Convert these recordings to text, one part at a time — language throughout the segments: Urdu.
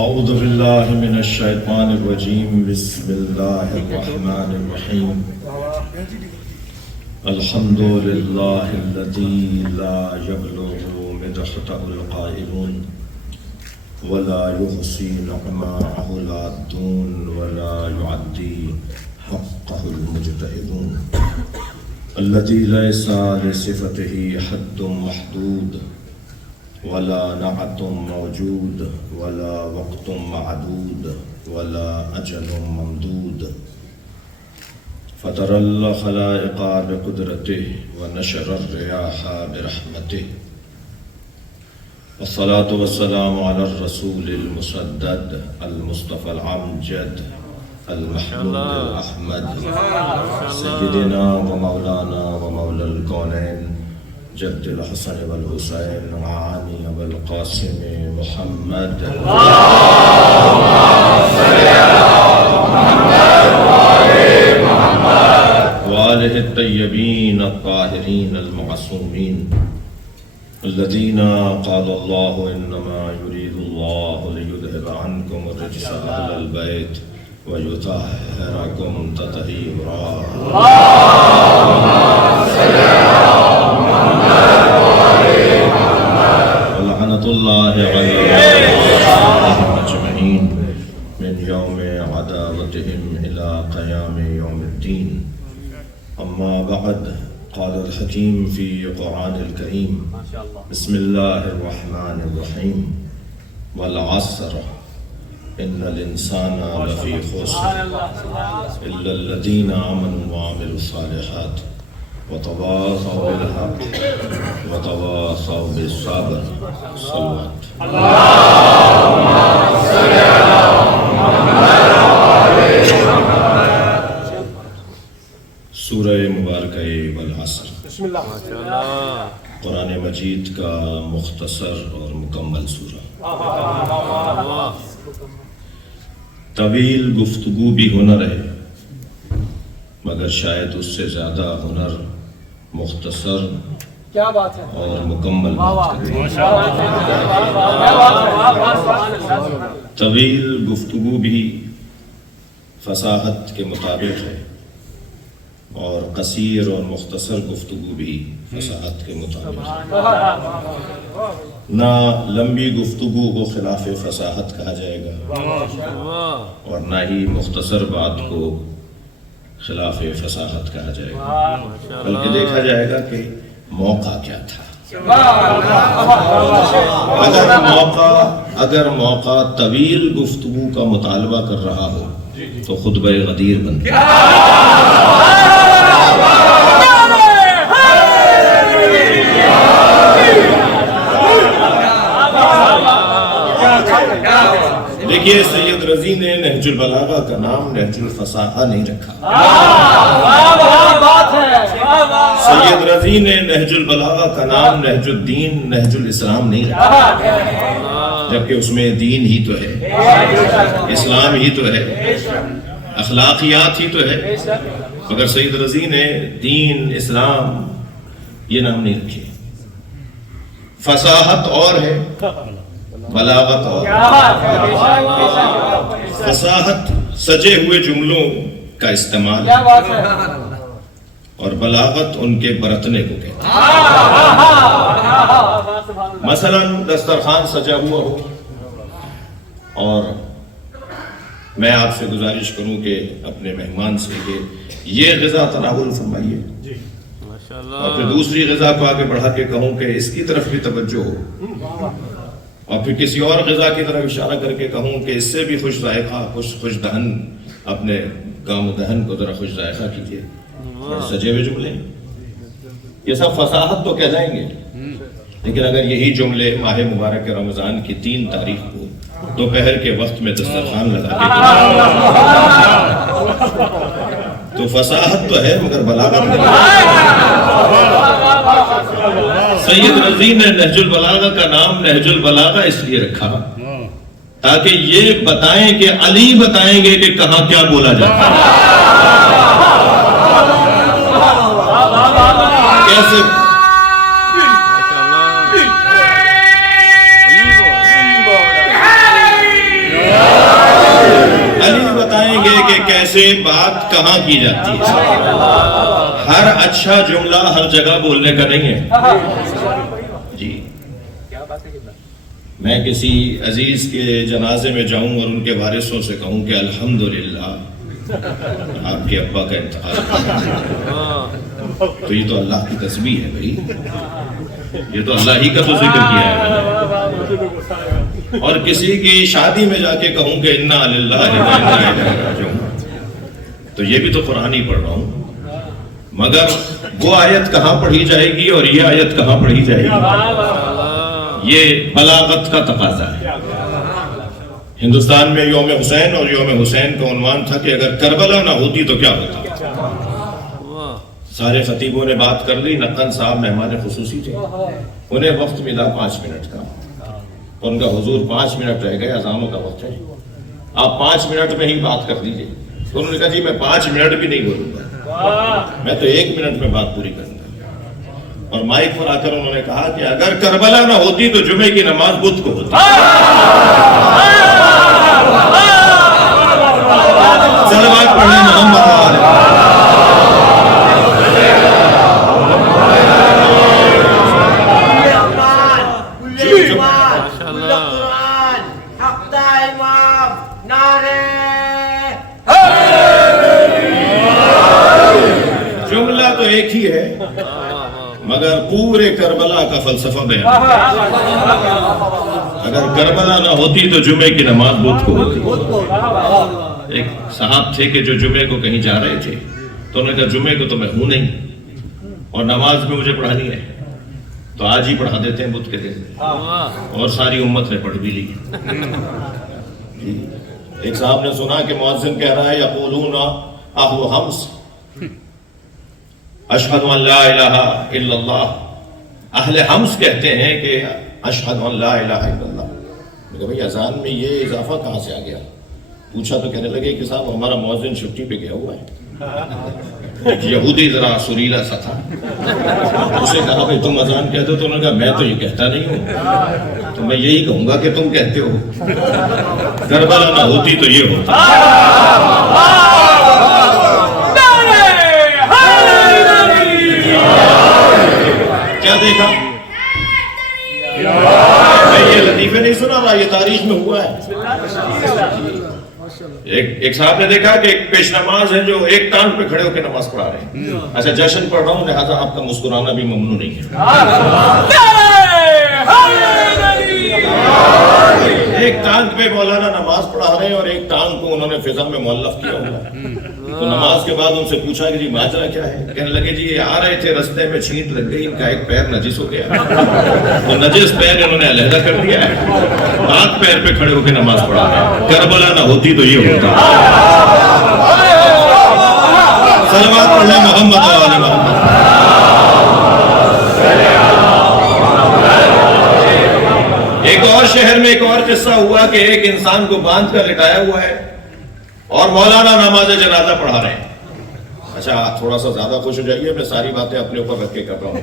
اعوذ باللہ من الشیطان الرجیم بسم اللہ الرحمن الرحیم الحمد للہ الذی لا یبلغ مدحته القائلون ولا يحصي نعماءه العادون ولا يعدي حقه المجتهدون الذي ليس لصفته حد محدود ولا نعت موجود ولا وقت معدود ولا أجل ممدود فطر الخلائق بقدرته ونشر الرياح برحمته والصلاة والسلام على الرسول المسدد المصطفى العمجد المحمود الأحمد سيدنا ومولانا ومولى الكونين جد الحسن والحسين معاني أبا القاسم محمد اللهم صل على محمد وآل محمد وآله الطيبين الطاهرين المعصومين الذين قال الله إنما يريد الله ليذهب عنكم الرجس أهل البيت ويطهركم تطهيرا اللهم صل على ولعنة الله عليهم أجمعين من يوم عداوتهم إلى قيام يوم الدين أما بعد قال الحكيم في قرآن الكريم بسم الله الرحمن الرحيم والعصر إن الإنسان لفي خسر إلا الذين آمنوا وعملوا الصالحات وتواصوا بالحق وتواصوا بالصبر صلوات اللهم صل على محمد وآل محمد سورہ مبارکہ والعصر بسم اللہ قرآن مجید کا مختصر اور مکمل سورہ طویل گفتگو بھی ہنر ہے مگر شاید اس سے زیادہ ہنر مختصر کیا بات ہے اور مکمل طویل گفتگو بھی فصاحت کے مطابق ہے اور قصیر اور مختصر گفتگو بھی فصاحت کے مطابق ہے نہ لمبی گفتگو کو خلاف فصاحت کہا جائے گا اور نہ ہی مختصر بات کو خلاف فصاحت کہا جائے گا بلکہ دیکھا جائے گا کہ موقع کیا تھا اگر موقع طویل گفتگو کا مطالبہ کر رہا ہو تو خطبہ غدیر بنتا ہے دیکھیے سید رضی نے نہج البلاغہ کا نام نہج الفصاحہ نہیں رکھا سید رضی نے نہج البلاغہ کا نام نہج الدین نہج الاسلام نہیں رکھا جبکہ اس میں دین ہی تو ہے اسلام ہی تو ہے اخلاقیات ہی تو ہے مگر سید رضی نے دین اسلام یہ نام نہیں رکھے فصاحت اور ہے بلاغت اور فصاحت سجے ہوئے جملوں کا استعمال اور بلاغت ان کے برتنے کو کہتے ہیں مثلا دسترخوان سجا ہوا ہو اور میں آپ سے گزارش کروں کہ اپنے مہمان سے کہ یہ غذا تناول فرمائیے اور پھر دوسری غذا کو آگے بڑھا کے کہوں کہ اس کی طرف بھی توجہ ہو اور پھر کسی اور غذا کی طرف اشارہ کر کے کہوں کہ اس سے بھی خوش ذائقہ خوش دہن اپنے گام دہن کو ذرا خوش ذائقہ کیجیے اور سجے ہوئے جملے یہ سب فصاحت تو کہہ جائیں گے لیکن اگر یہی جملے ماہ مبارک رمضان کی 3 تاریخ کو دوپہر کے وقت میں دسترخوان لگا کے تو فصاحت تو ہے مگر بلاغت نہیں سید رضی نے نہج البلاغہ کا نام نہج البلاغہ اس لیے رکھا تاکہ یہ بتائیں کہ علی بتائیں گے کہ کہاں کیا بولا جاتا ہے کیسے سے بات کہاں کی جاتی ہے. ہر اچھا جملہ ہر جگہ بولنے کا نہیں ہے. جی میں کسی عزیز کے جنازے میں جاؤں اور ان کے وارثوں سے کہوں کہ الحمدللہ آپ کے ابا کا انتقال تو یہ تو اللہ کی تسبیح ہے بھائی, یہ تو اللہ ہی کا تو ذکر کیا ہے. اور کسی کی شادی میں جا کے کہوں کہ انا للہ و انا الیہ راجعون تو یہ بھی تو قرآن ہی پڑھ رہا ہوں. مگر وہ آیت کہاں پڑھی جائے گی اور یہ آیت کہاں پڑھی جائے گی, یہ بلاغت کا تقاضا ہے. ہندوستان میں یوم حسین اور یوم حسین کا عنوان تھا کہ اگر کربلا نہ ہوتی تو کیا ہوتا. سارے خطیبوں نے بات کر لی, نقن صاحب مہمان خصوصی تھے, انہیں وقت ملا 5 منٹ کا, ان کا حضور 5 منٹ رہ گئے, اذانوں کا وقت ہے, آپ 5 منٹ میں ہی بات کر دیجئے. تو انہوں نے کہا جی میں 5 منٹ بھی نہیں بولوں گا, میں تو 1 منٹ میں بات پوری کروں گا. اور مائک پر آ کر انہوں نے کہا کہ اگر کربلا نہ ہوتی تو جمعے کی نماز بدھ کو ہوتی. صلوات پڑھیں محمد علیہ. جملہ تو ایک ہی ہے مگر پورے کربلا کا فلسفہ بیان. اگر کربلا نہ ہوتی تو جمعے کی نماز بدھ کو ہوتی. ایک صاحب تھے کہ جو جمعے کو کہیں جا رہے تھے تو انہوں نے کہا جمعے کو تو میں ہوں نہیں اور نماز بھی مجھے پڑھانی ہے تو آج ہی پڑھا دیتے ہیں بدھ کے دن. اور ساری امت نے پڑھ بھی لی. ایک صاحب نے سنا کہ مؤذن کہہ رہا ہے یقولون اہل حمص اشہد ان لا الہ الا اللہ. اہل حمص کہتے ہیں کہ اشہد ان لا الہ الا اللہ. میں کہا بھئی اذان میں یہ اضافہ کہاں سے آ گیا؟ پوچھا تو کہنے لگے کہ صاحب ہمارا مؤذن چھٹی پہ گیا ہوا ہے. ایک یہودی ذرا سریلا سا تھا, اسے کہا بھئی تم اذان کہتے ہو؟ تو انہوں نے کہا میں تو یہ کہتا نہیں ہوں, تو میں یہی کہوں گا کہ تم کہتے ہو. کربلا نہ ہوتی تو یہ ہوتا. کیا دیکھا؟ میں یہ لطیفے نہیں سنا رہا, یہ تاریخ میں ہوا ہے. ایک صاحب نے دیکھا کہ ایک پیش نماز ہے جو ایک ٹانگ پہ کھڑے ہو کے نماز پڑھا رہے ہیں. اچھا جشن پڑھ رہا ہوں لہذا آپ کا مسکرانا بھی ممنوع نہیں ہے. ایک ٹانگ پہ مولانا نماز پڑھا رہے ہیں اور ایک ٹانگ کو انہوں نے فضا میں مولف کیا ہوا ہے. تو نماز کے بعد ان سے پوچھا کہ جی ماجرا کیا ہے؟ کہنے لگے جی یہ آ رہے تھے رستے میں چھینٹ لگ گئی, ان کا ایک پیر نجس ہو گیا, تو نجس پیر انہوں نے علیحدہ کر دیا ہے, ہاتھ پیر پہ کھڑے ہو کے نماز پڑھا رہے ہیں. کربلا نہ ہوتی تو یہ ہوتا. صلوات پڑھیں محمد علیہ محمد. ایک اور شہر میں ایک اور قصہ ہوا کہ ایک انسان کو باندھ کر لٹایا ہوا ہے اور مولانا نماز جنازہ پڑھا رہے ہیں. اچھا تھوڑا سا زیادہ خوش ہو جائیے, میں ساری باتیں اپنے اوپر رکھ کے کر رہا ہوں.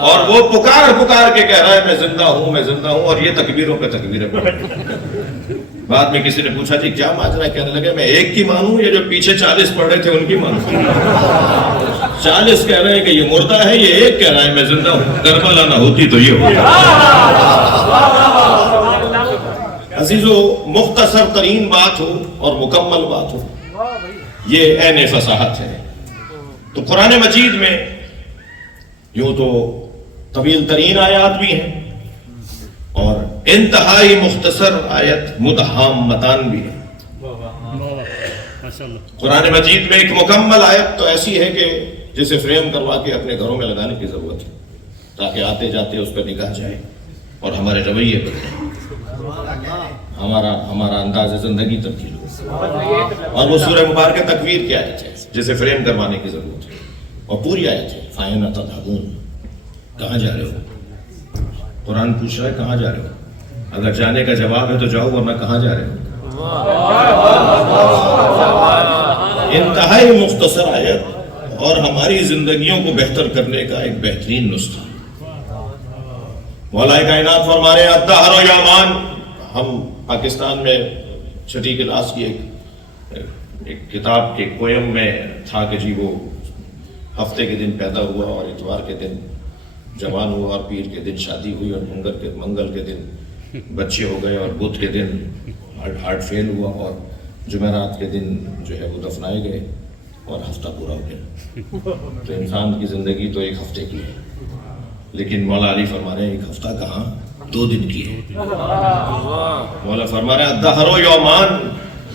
اور وہ پکار کے کہہ رہا ہے میں زندہ ہوں میں زندہ ہوں, اور یہ تکبیروں پہ تکبیریں پڑھ. بعد میں کسی نے پوچھا جی کیا ماجرا ہے؟ کہنے لگے میں ایک کی مانوں یا جو پیچھے 40 پڑھ رہے تھے ان کی مانوں؟ 40 کہہ رہے ہیں کہ یہ مردہ ہے, یہ ایک کہہ رہا ہے میں زندہ ہوں. کربلا نہ ہوتی تو یہ ہوتا. عزیزو مختصر ترین بات ہو اور مکمل بات ہو, یہ عین فصاحت ہے. تو قرآن مجید میں یوں تو طویل ترین آیات بھی ہیں اور انتہائی مختصر آیت متہامتان بھی ہے. قرآن مجید میں ایک مکمل آیت تو ایسی ہے کہ جسے فریم کروا کے اپنے گھروں میں لگانے کی ضرورت ہے تاکہ آتے جاتے اس پر نگاہ جائے اور ہمارے رویے بدلیں, ہمارا انداز زندگی تبدیل ہو. اور وہ سورہ مبارکہ تکویر کی آیت ہے جسے فریم کروانے کی ضرورت ہے, اور پوری آیت ہے فَأَيْنَ تَذْهَبُونَ, کہاں جا رہے ہو؟ قرآن پوچھ رہا ہے کہاں جا رہے ہو؟ اگر جانے کا جواب ہے تو جاؤ, ورنہ کہاں جا رہے ہو؟ انتہائی مختصر آیت اور ہماری زندگیوں کو بہتر کرنے کا ایک بہترین نسخہ. مولا کائنات فرما رہے ہیں الدہر یامان. ہم پاکستان میں 6ٹھی کلاس کی ایک ایک کتاب کے پویم میں تھا کہ جی وہ ہفتے کے دن پیدا ہوا اور اتوار کے دن جوان ہوا اور پیر کے دن شادی ہوئی اور منگل کے دن بچے ہو گئے اور بدھ کے دن ہارٹ فیل ہوا اور جمعرات کے دن جو ہے وہ دفنائے گئے اور ہفتہ پورا ہو گیا. تو انسان کی زندگی تو ایک ہفتے کی ہے، لیکن مولا علی فرما رہے ہیں ایک ہفتہ کہاں 2 دن کی ہے. مولا فرما رہے ہیں الدہر یومان،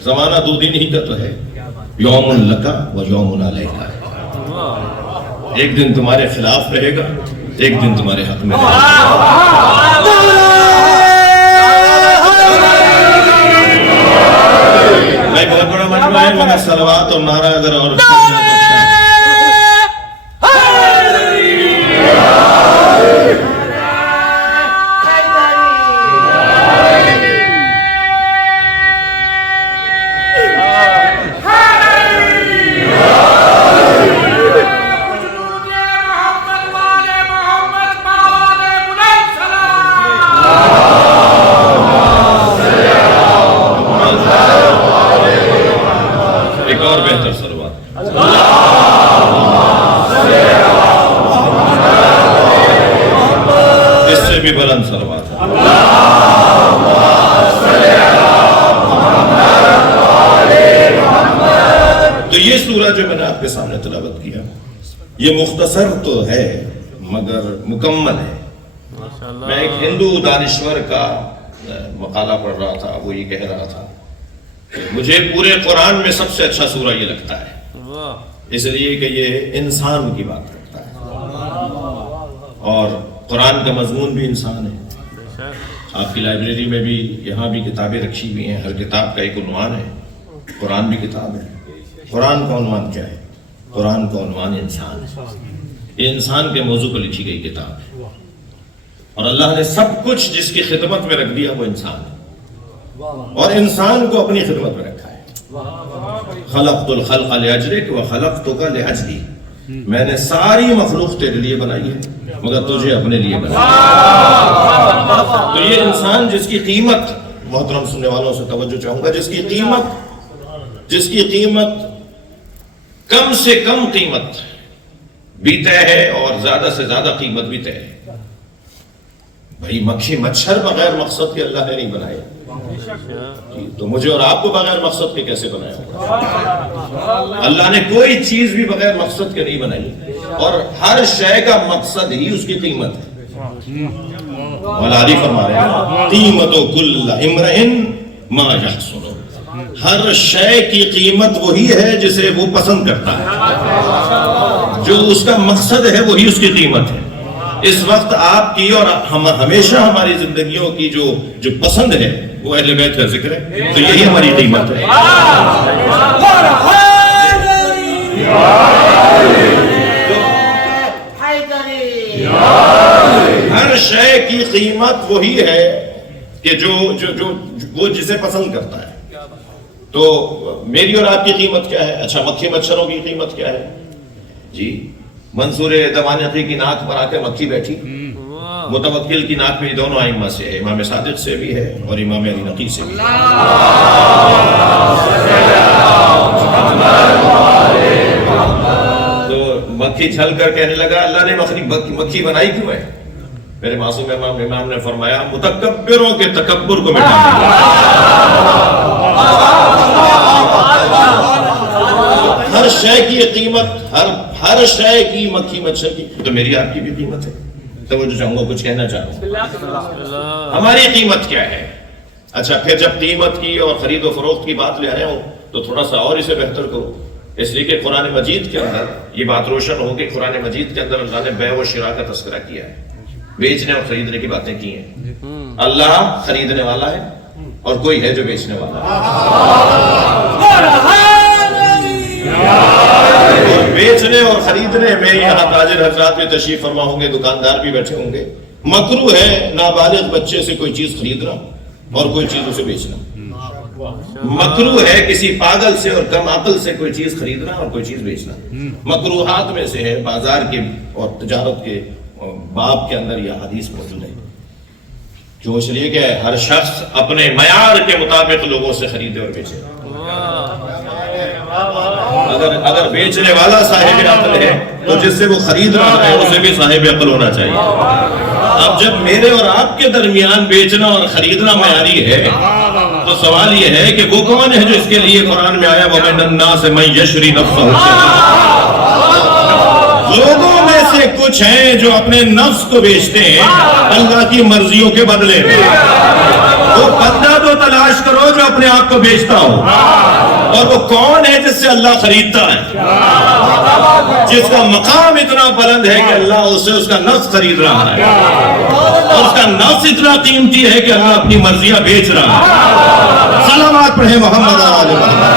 زمانہ 2 دن ہی کا تو ہے. یوم لکا و یوم علیکا، ایک دن تمہارے خلاف رہے گا، ایک دن تمہارے حق میں رہے گا. بھائی بہت بڑا مجمع ہے، مگر صلوات اور نعرہ اگر اور ایک اور بہتر صلوات اس سے بھی بلند صلوات. تو یہ سورہ جو میں نے آپ کے سامنے تلاوت کیا یہ مختصر تو ہے مگر مکمل ہے. میں ایک ہندو دانشور کا مقالہ پڑھ رہا تھا، وہ یہ کہہ رہا تھا مجھے پورے قرآن میں سب سے اچھا سورہ یہ لگتا ہے، اس لیے کہ یہ انسان کی بات کرتا ہے اور قرآن کا مضمون بھی انسان ہے. آپ کی لائبریری میں بھی یہاں بھی کتابیں رکھی ہوئی ہیں، ہر کتاب کا ایک عنوان ہے. قرآن بھی کتاب ہے. قرآن کا عنوان کیا ہے؟ قرآن کا عنوان انسان ہے. یہ انسان کے موضوع پر لکھی گئی کتاب ہے اور اللہ نے سب کچھ جس کی خدمت میں رکھ دیا وہ انسان ہے اور انسان کو اپنی خدمت میں رکھا ہے. خلقت الخلق لاجلک وخلقتک لاجلی، میں نے ساری مخلوق تیرے لیے بنائی ہے مگر تجھے اپنے لیے بنائی. تو یہ انسان جس کی قیمت، محترم سننے والوں سے توجہ چاہوں گا، جس کی قیمت کم سے کم قیمت بھی طے ہے اور زیادہ سے زیادہ قیمت بھی طے ہے. بھائی مکھی مچھر بغیر مقصد کے اللہ نے نہیں بنائے، تو مجھے اور آپ کو بغیر مقصد کے کیسے بنایا ہوگا؟ اللہ نے کوئی چیز بھی بغیر مقصد کے نہیں بنائی اور ہر شے کا مقصد ہی اس کی قیمت ہے. مولا علی فرما رہے ہیں قیمت کل امرئ ما یحسن، ہر شے کی قیمت وہی ہے جسے وہ پسند کرتا ہے، جو اس کا مقصد ہے وہی اس کی قیمت ہے. اس وقت آپ کی اور ہمیشہ ہماری زندگیوں کی جو پسند ہے وہ اہل بیت کا ذکر ہے، تو یہی ہماری قیمت ہے. ہر شے کی قیمت وہی ہے کہ جو وہ جسے پسند کرتا ہے. تو میری اور آپ کی قیمت کیا ہے؟ اچھا مکھی مچھروں کی قیمت کیا ہے؟ جی منصور دمانقی کی ناک پر آ کے مکھی بیٹھی، متوکل کی ناک میں دونوں ائمہ سے ہے، امام صادق سے بھی ہے اور امام علی نقی سے بھی ہے. تو مکھی چھل کر کہنے لگا اللہ نے مکھی بنائی کیوں ہے؟ میرے معصوم امام نے فرمایا متکبروں کے تکبر کو مٹانے کے لیے. ہر شے کی قیمت، ہر شے کی مکھی مچھر کی، تو میری آپ کی بھی قیمت ہے. توجہ چاہوں گا، کچھ کہنا چاہوں گا. ہماری قیمت کیا ہے؟ اچھا پھر جب قیمت کی اور خرید و فروخت کی بات لے آئے ہوں تو تھوڑا سا اور اسے بہتر کرو، اس لیے کہ قرآن مجید کے اندر یہ بات روشن ہو کہ قرآن مجید کے اندر اللہ نے بیع و شراء کا تذکرہ کیا ہے، بیچنے اور خریدنے کی باتیں کی ہیں. اللہ خریدنے والا ہے اور کوئی ہے جو بیچنے والا ہے. اور بیچنے اور خریدنے میں یہاں تاجر حضرات بھی تشریف فرما ہوں گے، دکاندار بھی بیٹھے ہوں گے. مکروہ ہے نابالغ بچے سے کوئی چیز خریدنا اور کوئی چیز اسے بیچنا. مکروہ ہے کسی پاگل سے اور کم عقل سے کوئی چیز خریدنا اور کوئی چیز بیچنا. مکروہات میں سے ہے، بازار کے اور تجارت کے باب کے اندر یہ حدیث موجود ہے. کیوں؟ اس لیے کہ ہر شخص اپنے معیار کے مطابق لوگوں سے خریدے اور بیچے. اگر بیچنے والا صاحب عقل ہے تو جس سے وہ خرید رہا ہے اسے بھی صاحب عقل ہونا چاہیے. اب جب میرے اور آپ کے درمیان بیچنا اور خریدنا معیاری ہے تو سوال یہ ہے کہ وہ کون ہے جو اس کے لیے قرآن میں آیا وَمِنَ النَّاسِ مَن يَشْرِي نَفْسَهُ. لوگوں میں سے کچھ ہیں جو اپنے نفس کو بیچتے ہیں اللہ کی مرضیوں کے بدلے میں. وہ بندہ تو تلاش کرو جو اپنے آپ کو بیچتا ہو. اور وہ کون ہے جس سے اللہ خریدتا ہے؟ جس کا مقام اتنا بلند ہے کہ اللہ اسے اس کا نفس خرید رہا ہے اور اس کا نفس اتنا قیمتی ہے کہ اللہ اپنی مرضیاں بیچ رہا ہے. سلامات پڑھیں محمد آل محمد.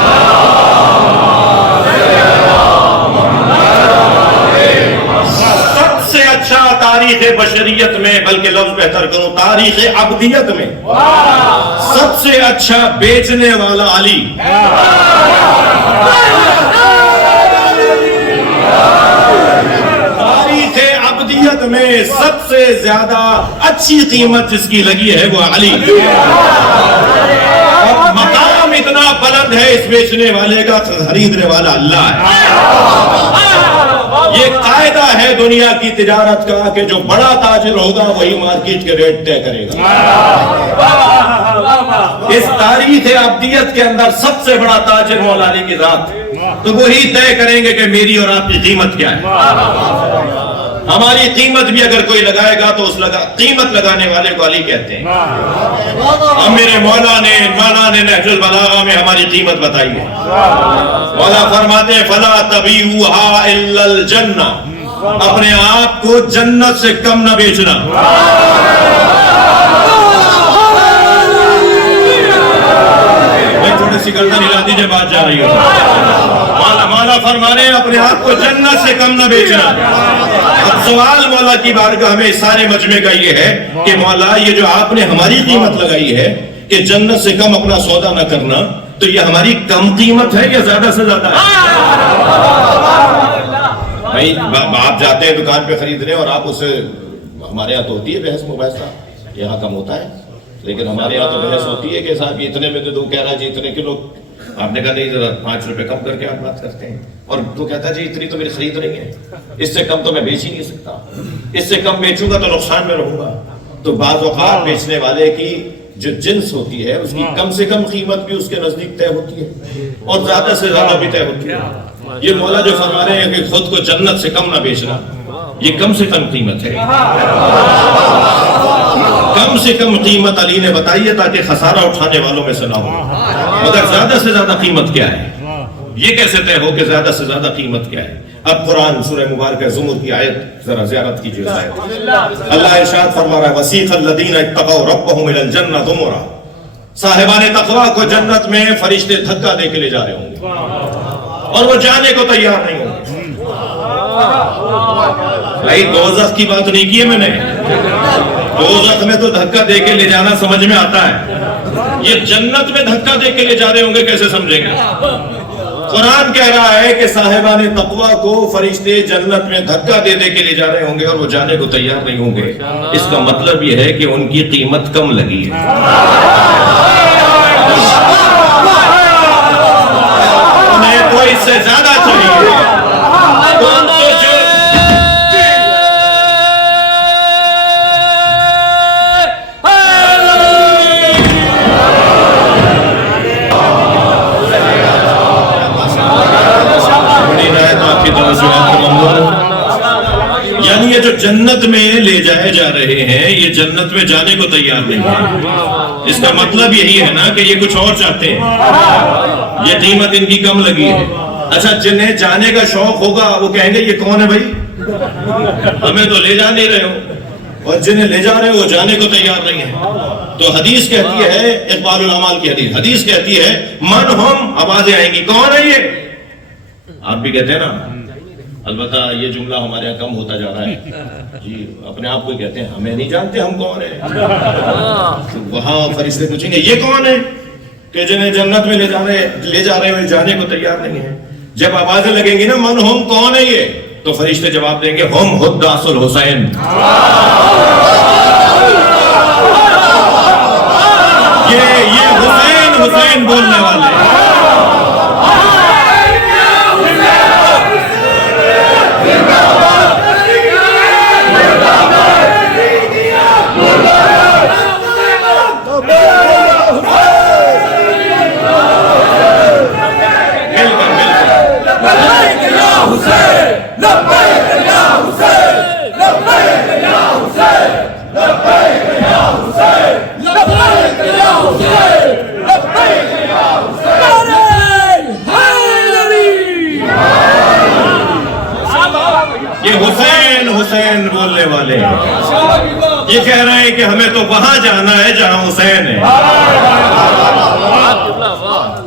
سب سے اچھا تاریخ بشریت میں، بلکہ لفظ بہتر کروں تاریخ ابدیت میں، سب سے اچھا بیچنے والا علی. تاریخ ابدیت میں سب سے زیادہ اچھی قیمت جس کی لگی ہے وہ علی. اور مقام اتنا بلند ہے اس بیچنے والے کا، خریدنے والا اللہ ہے. یہ قاعدہ ہے دنیا کی تجارت کا کہ جو بڑا تاجر ہوگا وہی مارکیٹ کے ریٹ طے کرے گا. اس تاریخ ابدیت کے اندر سب سے بڑا تاجر مولا علی کی ذات، تو وہی طے کریں گے کہ میری اور آپ کی قیمت کیا ہے. ہماری قیمت بھی اگر کوئی لگائے گا تو اس قیمت لگانے والے کو علی کہتے ہیں. اب میرے مولا نے نہج البلاغہ میں ہماری قیمت بتائی ہے. مولا فرماتے ہیں فَلَا تَبِيعُوهَا إِلَّا الْجَنَّةِ، اپنے آپ کو جنت سے کم نہ بیچنا. تھوڑی سی گردن ہلا دیجیے، بات جا رہی ہو. مولا فرما رہے ہیں اپنے آپ کو جنت سے کم نہ بیچنا. اب سوال مولا کی بارگاہ میں سارے مجمع کا یہ ہے کہ مولا یہ جو آپ نے ہماری قیمت لگائی ہے کہ جنت سے کم اپنا سودا نہ کرنا، تو یہ ہماری کم قیمت ہے یا زیادہ سے زیادہ ہے؟ بھائی آپ جاتے ہیں دکان پہ خریدنے اور آپ اسے، ہمارے یہاں تو ہوتی ہے بحث مباحثہ، یہاں کم ہوتا ہے، لیکن ہمارے یہاں تو بحث ہوتی ہے کہ صاحب اتنے میں تو کہہ رہا جی اتنے کلو. آپ نے کہا نہیں ذرا 5 روپے کم کر کے آپ بات کرتے ہیں، اور تو کہتا ہے جی اتنی تو میری خرید رہی ہے، اس سے کم تو میں بیچ ہی نہیں سکتا، اس سے کم بیچوں گا تو نقصان میں رہوں گا. تو بعض اوقات بیچنے والے کی جو جنس ہوتی ہے اس کی کم سے کم قیمت بھی اس کے نزدیک طے ہوتی ہے اور زیادہ سے زیادہ بھی طے ہوتی ہے. یہ مولا جو فرما رہے ہیں کہ خود کو جنت سے کم نہ بیچنا، یہ کم سے کم قیمت ہے. کم سے کم قیمت علی نے بتائی ہے تاکہ خسارہ اٹھانے والوں میں سے نہ ہو. مگر زیادہ سے زیادہ قیمت کیا ہے، یہ کیسے طے ہو کہ زیادہ سے زیادہ قیمت کیا ہے؟ اب قرآن سورہ مبارکہ زمر کی آیت ذرا زیارت کیجیے. اللہ ارشاد فرما رہا ہے وَسِيقَ الَّذِينَ اتَّقَوْا رَبَّهُمْ إِلَى الْجَنَّةِ زُمُرًا، صاحبان تقویٰ کو جنت میں فرشتے دھکا دے کے لے جا رہے ہوں گے اور وہ جانے کو تیار نہیں ہوں گے. بھائی دوزخ کی بات نہیں کی ہے میں نے، دوزخ میں تو دھکا دے کے لے جانا سمجھ میں آتا ہے، یہ جنت میں دھکا دے کے لے جا رہے ہوں گے کیسے سمجھیں گے؟ قرآن کہہ رہا ہے کہ صاحبان تقویٰ کو فرشتے جنت میں دھکا دے دے کے لے جا رہے ہوں گے اور وہ جانے کو تیار نہیں ہوں گے. اس کا مطلب یہ ہے کہ ان کی قیمت کم لگی ہے. انہیں تو اس سے زیادہ چاہیے. یعنی یہ جو جنت میں لے جائے جا رہے ہیں یہ جنت میں جانے کو تیار نہیں ہے. اس کا مطلب یہی ہے نا کہ یہ کچھ اور چاہتے ہیں، یہ قیمت ان کی کم لگی ہے. اچھا جنہیں جانے کا شوق ہوگا وہ کہیں گے یہ کون ہے بھائی، ہمیں تو لے جا نہیں رہے ہو، اور جنہیں لے جا رہے ہو وہ جانے کو تیار نہیں ہے. تو حدیث کہتی ہے، اقبال الاعمال کی حدیث کہتی ہے من ہم، آوازیں آئیں گی کون ہے یہ. آپ بھی کہتے ہیں نا، البتہ یہ جملہ ہمارے یہاں کم ہوتا جا رہا ہے جی، اپنے آپ کو کہتے ہیں ہمیں نہیں جانتے ہم کون ہیں. وہاں فرشتے پوچھیں گے یہ کون ہے کہ جنہیں جنت میں لے جا رہے ہیں جانے کو تیار نہیں ہے. جب آوازیں لگیں گی نا من ہم کون ہے یہ، تو فرشتے جواب دیں گے ہم حداث الحسین. یہ حسین بولنے والے ہیں.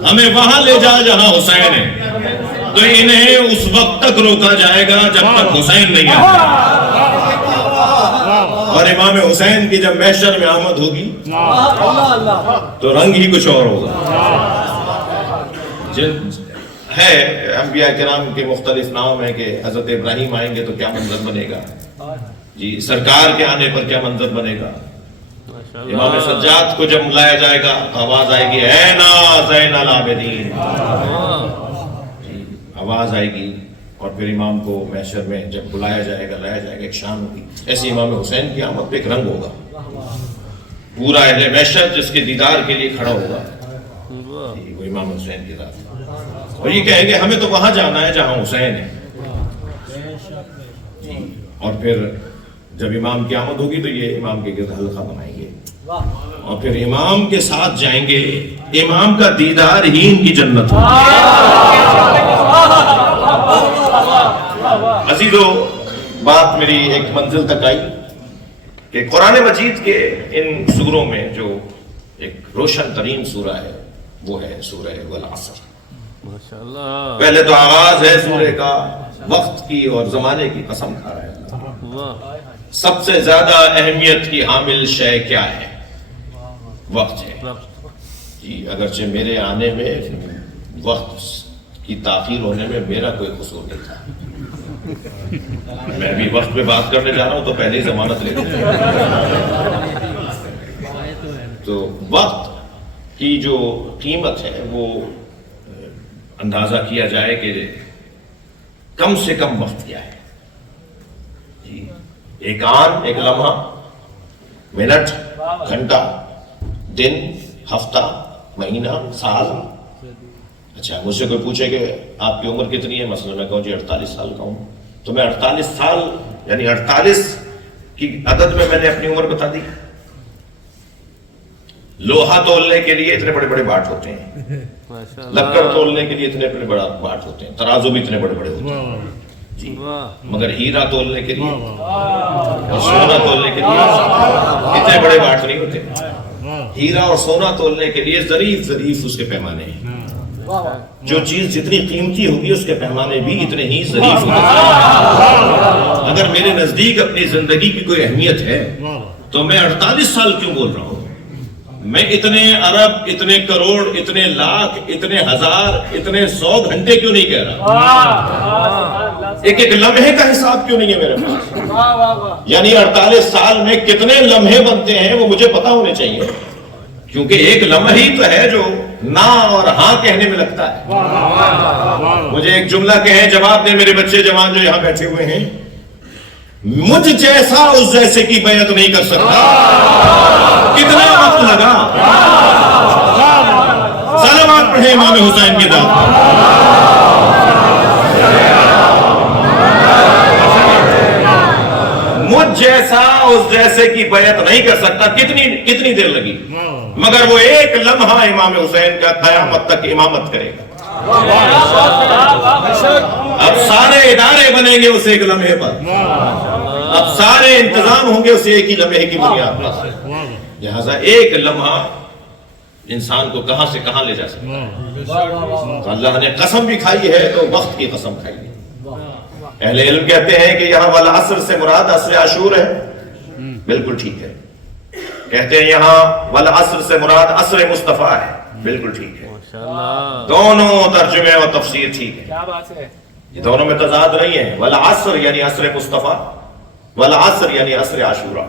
ہمیں وہاں لے جا جہاں حسین ہے، تو انہیں اس وقت تک روکا جائے گا جب تک حسین نہیں آتا۔ اور امام حسین کی جب محشر میں آمد ہوگی تو رنگ ہی کچھ اور ہوگا۔ ہے انبیاء کرام کے مختلف نام ہیں کہ حضرت ابراہیم آئیں گے تو کیا منظر بنے گا، جی سرکار کے آنے پر کیا منظر بنے گا۔ امام سجاد کو جب ملایا جائے گا تو آواز آئے گی اے نا زین العابدین، آواز آئے گی، اور پھر امام کو محشر میں جب بلایا جائے گا لایا جائے گا، ایک شان ہوگی۔ ایسے امام حسین کی آمد پہ ایک رنگ ہوگا، پورا اہل محشر جس کے دیدار کے لیے کھڑا ہوگا وہ امام حسین کی ذات، اور یہ کہیں گے ہمیں تو وہاں جانا ہے جہاں حسین ہے۔ اور پھر جب امام کی آمد ہوگی تو یہ امام کے گرد حلقہ بنائیں گے اور پھر امام کے ساتھ جائیں گے، امام کا دیدار ہی ان کی جنت ہوگی۔ عزیزو، بات میری ایک منزل تک آئی کہ قرآن مجید کے ان سوروں میں جو ایک روشن ترین سورہ ہے وہ ہے سورہ والعصر۔ پہلے تو آغاز ہے سورہ کا وقت کی اور زمانے کی قسم کھا رہا ہے۔ سب سے زیادہ اہمیت کی حامل شے کیا ہے؟ وقت ہے جی، اگرچہ میرے آنے میں وقت کی تاخیر ہونے میں میرا کوئی قصور نہیں تھا، میں بھی وقت پہ بات کرنے جا رہا ہوں تو پہلے ہی ضمانت لے لیتے۔ تو وقت کی جو قیمت ہے وہ اندازہ کیا جائے کہ کم سے کم وقت کیا ہے جی، ایک آن، ایک لمحہ، منٹ، گھنٹہ، دن، ہفتہ، مہینہ، سال۔ اچھا مجھ سے کوئی پوچھے کہ آپ کی عمر کتنی ہے، مثلا میں کہوں جی 48 سال کا ہوں، تو میں 48 سال یعنی 48 کی عدد میں نے اپنی عمر بتا دی۔ لوہا تولنے کے لیے اتنے بڑے بڑے باٹ ہوتے ہیں، لکڑ تولنے کے لیے اتنے بڑے بڑے باٹ ہوتے ہیں، ترازو بھی اتنے بڑے بڑے ہوتے ہیں جی، مگر ہیرا تولنے کے لیے اور سونا تولنے کے لیے اتنے بڑے باٹ نہیں ہوتے۔ ہیرا اور سونا تولنے کے لیے ظریف ظریف اس کے پیمانے ہیں، جو چیز جتنی قیمتی ہوگی اس کے پیمانے بھی اتنے ہی ظریف ہوتے ہیں۔ اگر میرے نزدیک اپنی زندگی کی کوئی اہمیت ہے تو میں 48 سال کیوں بول رہا ہوں؟ میں اتنے ارب، اتنے کروڑ، اتنے لاکھ، اتنے ہزار، اتنے 100 گھنٹے کیوں نہیں کہہ رہا؟ ایک ایک لمحے کا حساب کیوں نہیں ہے میرے پاس؟ یعنی 48 سال میں کتنے لمحے بنتے ہیں وہ مجھے پتا ہونے چاہیے، کیونکہ ایک لمحہ ہی تو ہے جو نا اور ہاں کہنے میں لگتا ہے۔ مجھے ایک جملہ کہیں، جواب دیں میرے بچے جوان جو یہاں بیٹھے ہوئے ہیں، مجھ جیسا اس جیسے کی بیعت نہیں کر سکتا۔ کتنا وقت لگا؟ صلوات پڑھیں امام حسین کی ذات پر۔ مجھ جیسا اس جیسے کی بیعت نہیں کر سکتا، کتنی دیر لگی، مگر وہ ایک لمحہ امام حسین کا قیامت تک امامت کرے گا۔ اب سارے ادارے بنیں گے اس ایک لمحے پر، اب سارے انتظام ہوں گے اس ایک ہی لمحے کی بنیاد پر۔ لہذا ایک لمحہ انسان کو کہاں سے کہاں لے جا سکتا ہے۔ اللہ نے قسم بھی کھائی ہے تو وقت کی قسم کھائی ہے۔ اہل علم کہتے ہیں کہ یہاں والعصر سے مراد عصر عاشور ہے، بالکل ٹھیک ہے۔ کہتے ہیں یہاں والعصر سے مراد عصر مصطفیٰ ہے، بالکل ٹھیک ہے۔ دونوں ترجمے اور تفسیر ٹھیک ہے، یہ دونوں میں تضاد نہیں ہے۔ والعصر یعنی عصر مصطفیٰ، والعصر یعنی عصر عاشورہ،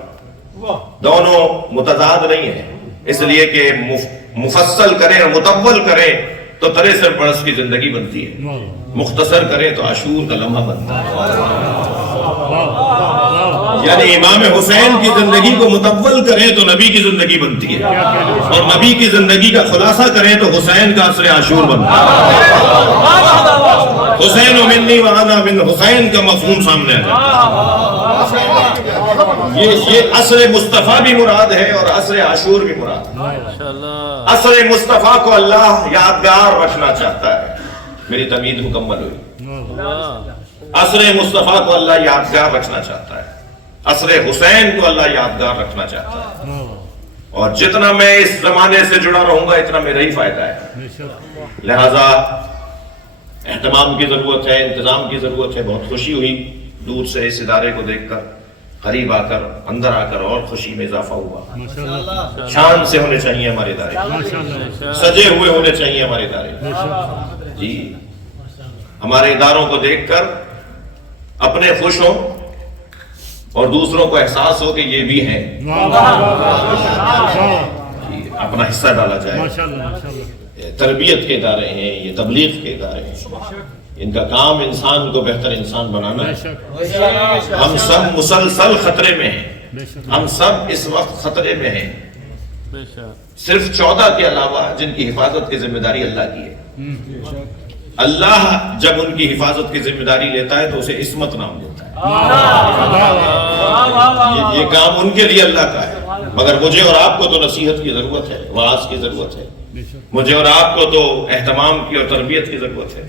دونوں متضاد نہیں ہیں، اس لیے کہ مفصل کریں اور مطول کریں تو 63 برس کی زندگی بنتی ہے، مختصر کریں تو عاشور کا لمحہ بنتا ہے۔ یعنی امام حسین کی زندگی کو مطول کریں تو نبی کی زندگی بنتی ہے، اور نبی کی زندگی کا خلاصہ کریں تو حسین کا عصر عاشور بنتا ہے۔ حسین و منی وانا من حسین کا مفہوم سامنے آ جاتا ہے۔ یہ عصر مصطفیٰ بھی مراد ہے اور عصر عاشور بھی مراد ہے۔ عصر مصطفیٰ کو اللہ یادگار رکھنا چاہتا ہے، میری تمہید مکمل ہوئی۔ عصر مصطفیٰ کو اللہ یادگار رکھنا چاہتا ہے، عصر حسین کو اللہ یادگار رکھنا چاہتا ہے، اور جتنا میں اس زمانے سے جڑا رہوں گا اتنا میرا ہی فائدہ ہے. لہذا اہتمام کی ضرورت ہے, انتظام کی ضرورت ہے. بہت خوشی ہوئی دور سے اس ادارے کو دیکھ کر, قریب آ کر, اندر آ کر اور خوشی میں اضافہ ہوا. شان سے ہونے چاہیے ہمارے ادارے, سجے ہوئے ہونے چاہیے ہمارے ادارے. جی ہمارے اداروں کو دیکھ کر اپنے خوش ہوں اور دوسروں کو احساس ہو کہ یہ بھی ہیں, اپنا حصہ ڈالا جائے. تربیت کے ادارے ہیں, یہ تبلیغ کے ادارے ہیں, ان کا کام انسان کو بہتر انسان بنانا ہے. ہم سب مسلسل خطرے میں ہیں, ہم سب اس وقت خطرے میں ہیں. صرف 14 کے علاوہ جن کی حفاظت کی ذمہ داری اللہ کی ہے. اللہ جب ان کی حفاظت کی ذمہ داری لیتا ہے تو اسے عصمت نام دیتا ہے. یہ کام ان کے لیے اللہ کا ہے, مگر مجھے اور آپ کو تو نصیحت کی ضرورت ہے, وعظ کی ضرورت ہے. مجھے اور آپ کو تو اہتمام کی اور تربیت کی ضرورت ہے.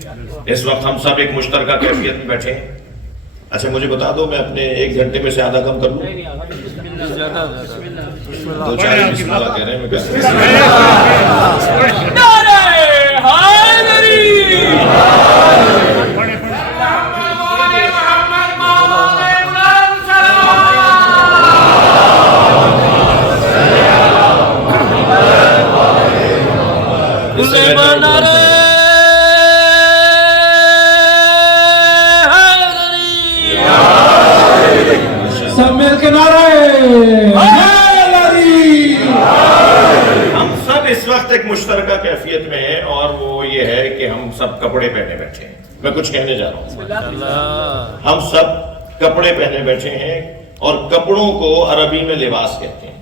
اس وقت ہم سب ایک مشترکہ کیفیت میں بیٹھے ہیں. اچھا مجھے بتا دو, میں اپنے 1 گھنٹے میں سے آدھا کم کر لوں؟ 2-4 بسم اللہ کہہ رہے ہیں, میں سب مل کے ہم سب اس وقت ایک مشترکہ کیفیت میں ہیں, اور وہ یہ ہے کہ ہم سب کپڑے پہنے بیٹھے ہیں. میں کچھ کہنے جا رہا ہوں. ہم سب کپڑے پہنے بیٹھے ہیں, اور کپڑوں کو عربی میں لباس کہتے ہیں.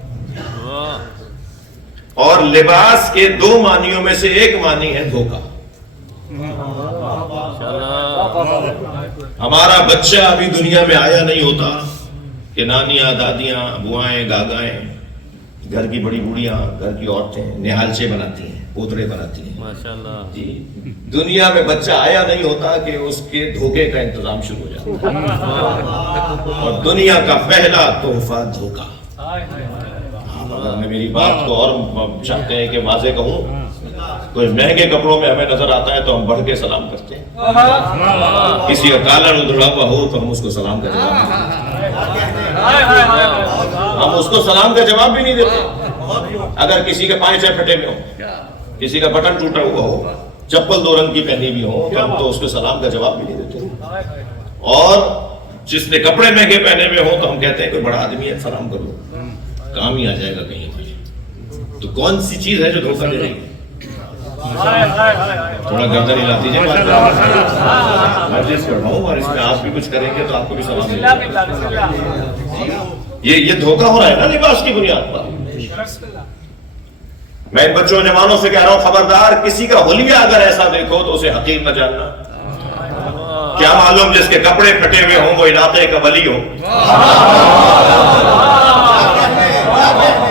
اور لباس کے 2 معنیوں میں سے ایک معنی ہے دھوکہ. ہمارا بچہ ابھی دنیا میں آیا نہیں ہوتا کہ نانیاں, دادیاں, بوائیں, گاگائیں, گھر کی بڑی بوڑھیاں, گھر کی عورتیں نہالچے بناتی ہیں, پوتڑے بناتی ہیں. ماشاءاللہ. جی دنیا میں بچہ آیا نہیں ہوتا کہ اس کے دھوکے کا انتظام شروع ہو جاتا. اور دنیا کا پہلا تحفہ دھوکہ. اگر میں میری بات کو اور چاہتے ہیں کہ واضح کہوں, کوئی مہنگے کپڑوں میں ہمیں نظر آتا ہے تو ہم بڑھ کے سلام کرتے ہیں. کسی کا کالر ادھڑا ہوا ہو تو ہم اس کو سلام کا جواب نہیں دیتے. ہم اس کو سلام کا جواب بھی نہیں دیتے. اگر کسی کے پائچے پھٹے ہوئے ہو, کسی کا بٹن ٹوٹا ہوا ہو, چپل 2 رنگ کی پہنی بھی ہو, تو ہم تو اس کو سلام کا جواب بھی نہیں دیتے. اور جس نے کپڑے مہنگے پہنے ہوئے ہوں تو ہم کہتے ہیں کوئی بڑا آدمی ہے, سلام کر لو, کام ہی آ جائے گا کہیں. تو کون سی چیز ہے جو دھوکہ دے رہی ہے؟ تھوڑا گردن ہلا دیجیے. میں جس پڑھ رہا ہوں اور اس میں آپ بھی کچھ کریں گے تو آپ کو بھی سلام ملے گا. یہ دھوکہ ہو رہا ہے نا لباس کی بنیاد پر. میں ان بچوں جوانوں سے کہہ رہا ہوں, خبردار کسی کا حلیہ اگر ایسا دیکھو تو اسے حقیر نہ جاننا. کیا معلوم جس کے کپڑے پھٹے ہوئے ہوں وہ علاقے کا ولی ہو.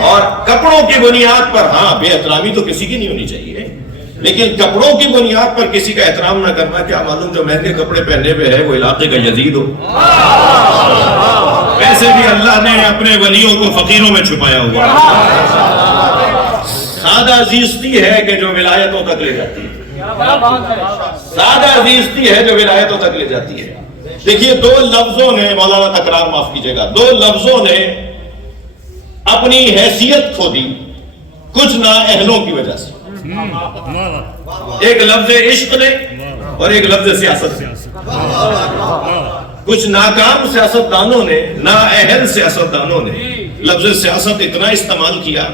اور کپڑوں کی بنیاد پر, ہاں بے احترامی تو کسی کی نہیں ہونی چاہیے, لیکن کپڑوں کی بنیاد پر کسی کا احترام نہ کرنا, کیا معلوم جو مہنگے کپڑے پہنے ہوئے ہے وہ علاقے کا یزید ہو. ویسے بھی اللہ نے اپنے ولیوں کو فقیروں میں چھپایا ہوا. سادہ زیستی ہے کہ جو ولایتوں تک لے جاتی ہے. سادہ زیستی ہے جو ولایتوں تک لے جاتی ہے. دیکھیے 2 لفظوں نے, مولانا تکرار معاف کیجیے گا, 2 لفظوں نے اپنی حیثیت کھو دی کچھ نااہلوں کی وجہ سے. ایک لفظ عشق نے اور ایک لفظ سیاست نے. کچھ ناکام سیاستدانوں نے, نااہل سیاستدانوں نے لفظ سیاست اتنا استعمال کیا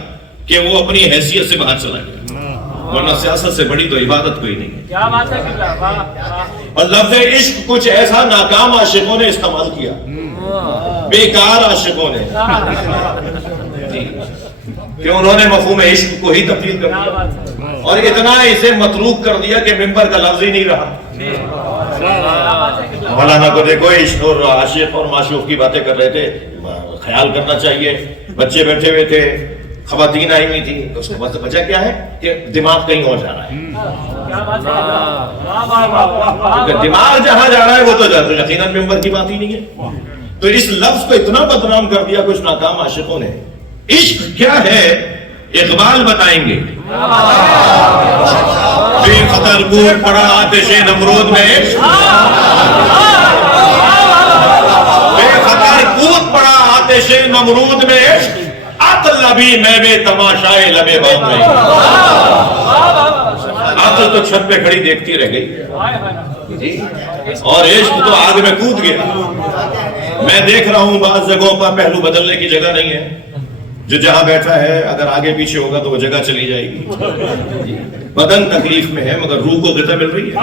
کہ وہ اپنی حیثیت سے باہر چلا گیا. ورنہ سیاست سے بڑی تو عبادت کوئی نہیں ہے. اور لفظ عشق کچھ ایسا ناکام عاشقوں نے استعمال کیا, بیکار عاشقوں نے, کہ انہوں نے مفہوم عشق کو ہی تبدیل کر دیا اور اتنا اسے متروک کر دیا کہ ممبر کا لفظ ہی نہیں رہا. مولانا کو دیکھو عشق اور عاشق اور معشوق کی باتیں کر رہے تھے, خیال کرنا چاہیے. بچے بیٹھے ہوئے تھے, خواتین آئی ہوئی تھی, اس کو وجہ کیا ہے کہ دماغ کہیں اور جا رہا ہے. دماغ جہاں جا رہا ہے وہ تو یقیناً ممبر کی بات ہی نہیں ہے. تو اس لفظ کو اتنا بدنام کر دیا کچھ ناکام عاشقوں نے. عشق کیا ہے اقبال بتائیں گے بے خطر کود پڑا آتش نمرود میں عشق، بے خطر کود پڑا آتش نمرود میں عشق، عقل ابھی میوے تماشائے لبے باندھ رہی، عقل تو چھت پہ کھڑی دیکھتی رہ گئی اور عشق تو آگ میں کود گیا۔ میں دیکھ رہا ہوں بعض جگہوں پر پہلو بدلنے کی جگہ نہیں ہے، جو جہاں بیٹھا ہے اگر آگے پیچھے ہوگا تو وہ جگہ چلی جائے گی۔ بدن تکلیف میں ہے مگر روح کو غذا مل رہی ہے۔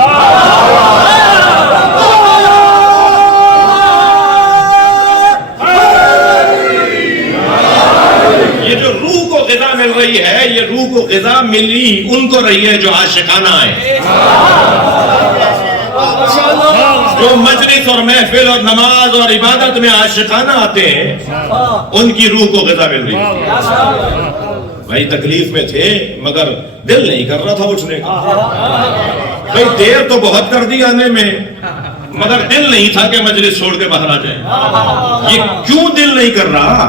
یہ جو روح کو غذا مل رہی ہے، یہ روح کو غذا ملی ان کو رہی ہے جو عاشقانہ ہے، جو مجلس اور محفل اور نماز اور عبادت میں عاشقانہ آتے ہیں، ان کی روح کو غذا مل رہی ہے۔ بھائی تکلیف میں تھے مگر دل نہیں کر رہا تھا اٹھنے کا، بھائی دیر تو بہت کر دی آنے میں مگر دل نہیں تھا کہ مجلس چھوڑ کے باہر آ جائے۔ یہ کیوں دل نہیں کر رہا؟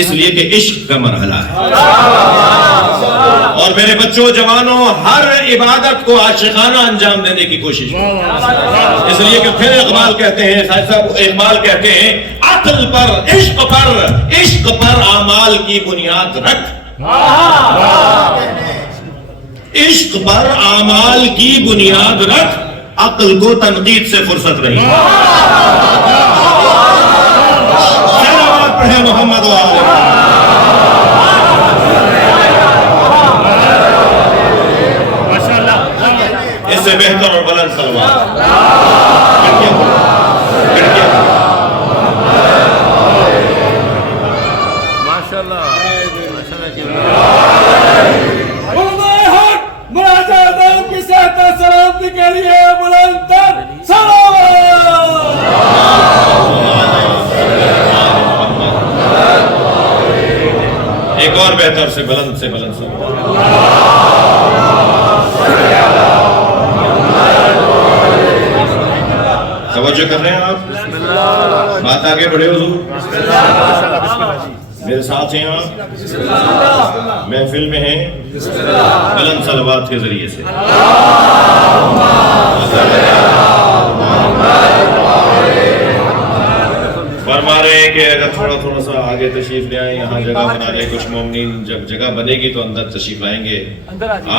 اس لیے کہ عشق کا مرحلہ ہے۔ اور میرے بچوں جوانوں، ہر عبادت کو عاشقانہ انجام دینے کی کوشش کریں، اس لیے کہ پھر اقبال کہتے ہیں، اقبال کہتے ہیں عقل پر عشق پر اعمال کی بنیاد رکھ، عشق پر اعمال کی بنیاد رکھ، عقل کو تنقید سے فرصت نہیں۔ صلوات پڑھیں محمد و آلہ محمد۔ اس سے بہتر اور بلند صلوات ایک اور بہتر سے بلند توجہ کر رہے ہیں آپ؟ بات آگے بڑھے حضور، میرے ساتھ ہیں آپ، محفل میں ہیں، بلند صلوات کے ذریعے سے فرما رہے ہیں کہ اگر تھوڑا سا آگے تشریف لے آئیں، یہاں جگہ بنا لیں، کچھ مومنین جب جگہ بنے گی تو اندر تشریف لائیں گے،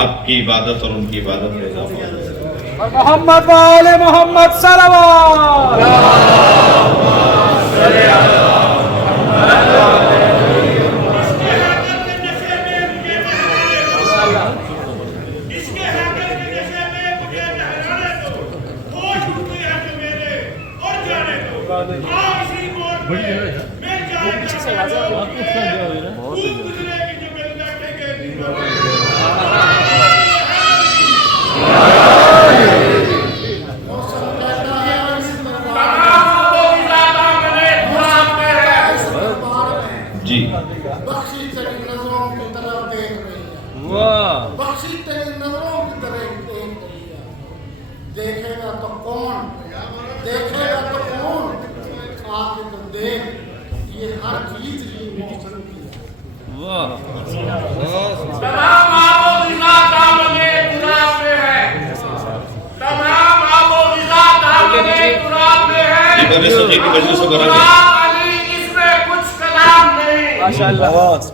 آپ کی عبادت اور ان کی عبادت میں اضافہ ہو جائے گا۔ محمد و آل محمد صلوات۔ جی بخشی تیری نظروں کی طرف دیکھ رہی ہے، بخشی تیری نظروں کی طرف دیکھ رہی ہے، دیکھے گا تو کون، دیکھے گا تو کون، آگے تو دیکھ، یہ ہر چیز ہی موسم کی ہے۔ تمام آب و غذا دامنِ تراب میں ہے، تمام آب و غذا دامنِ تراب میں ہے، غلام علی اس میں کچھ کلام نہیں،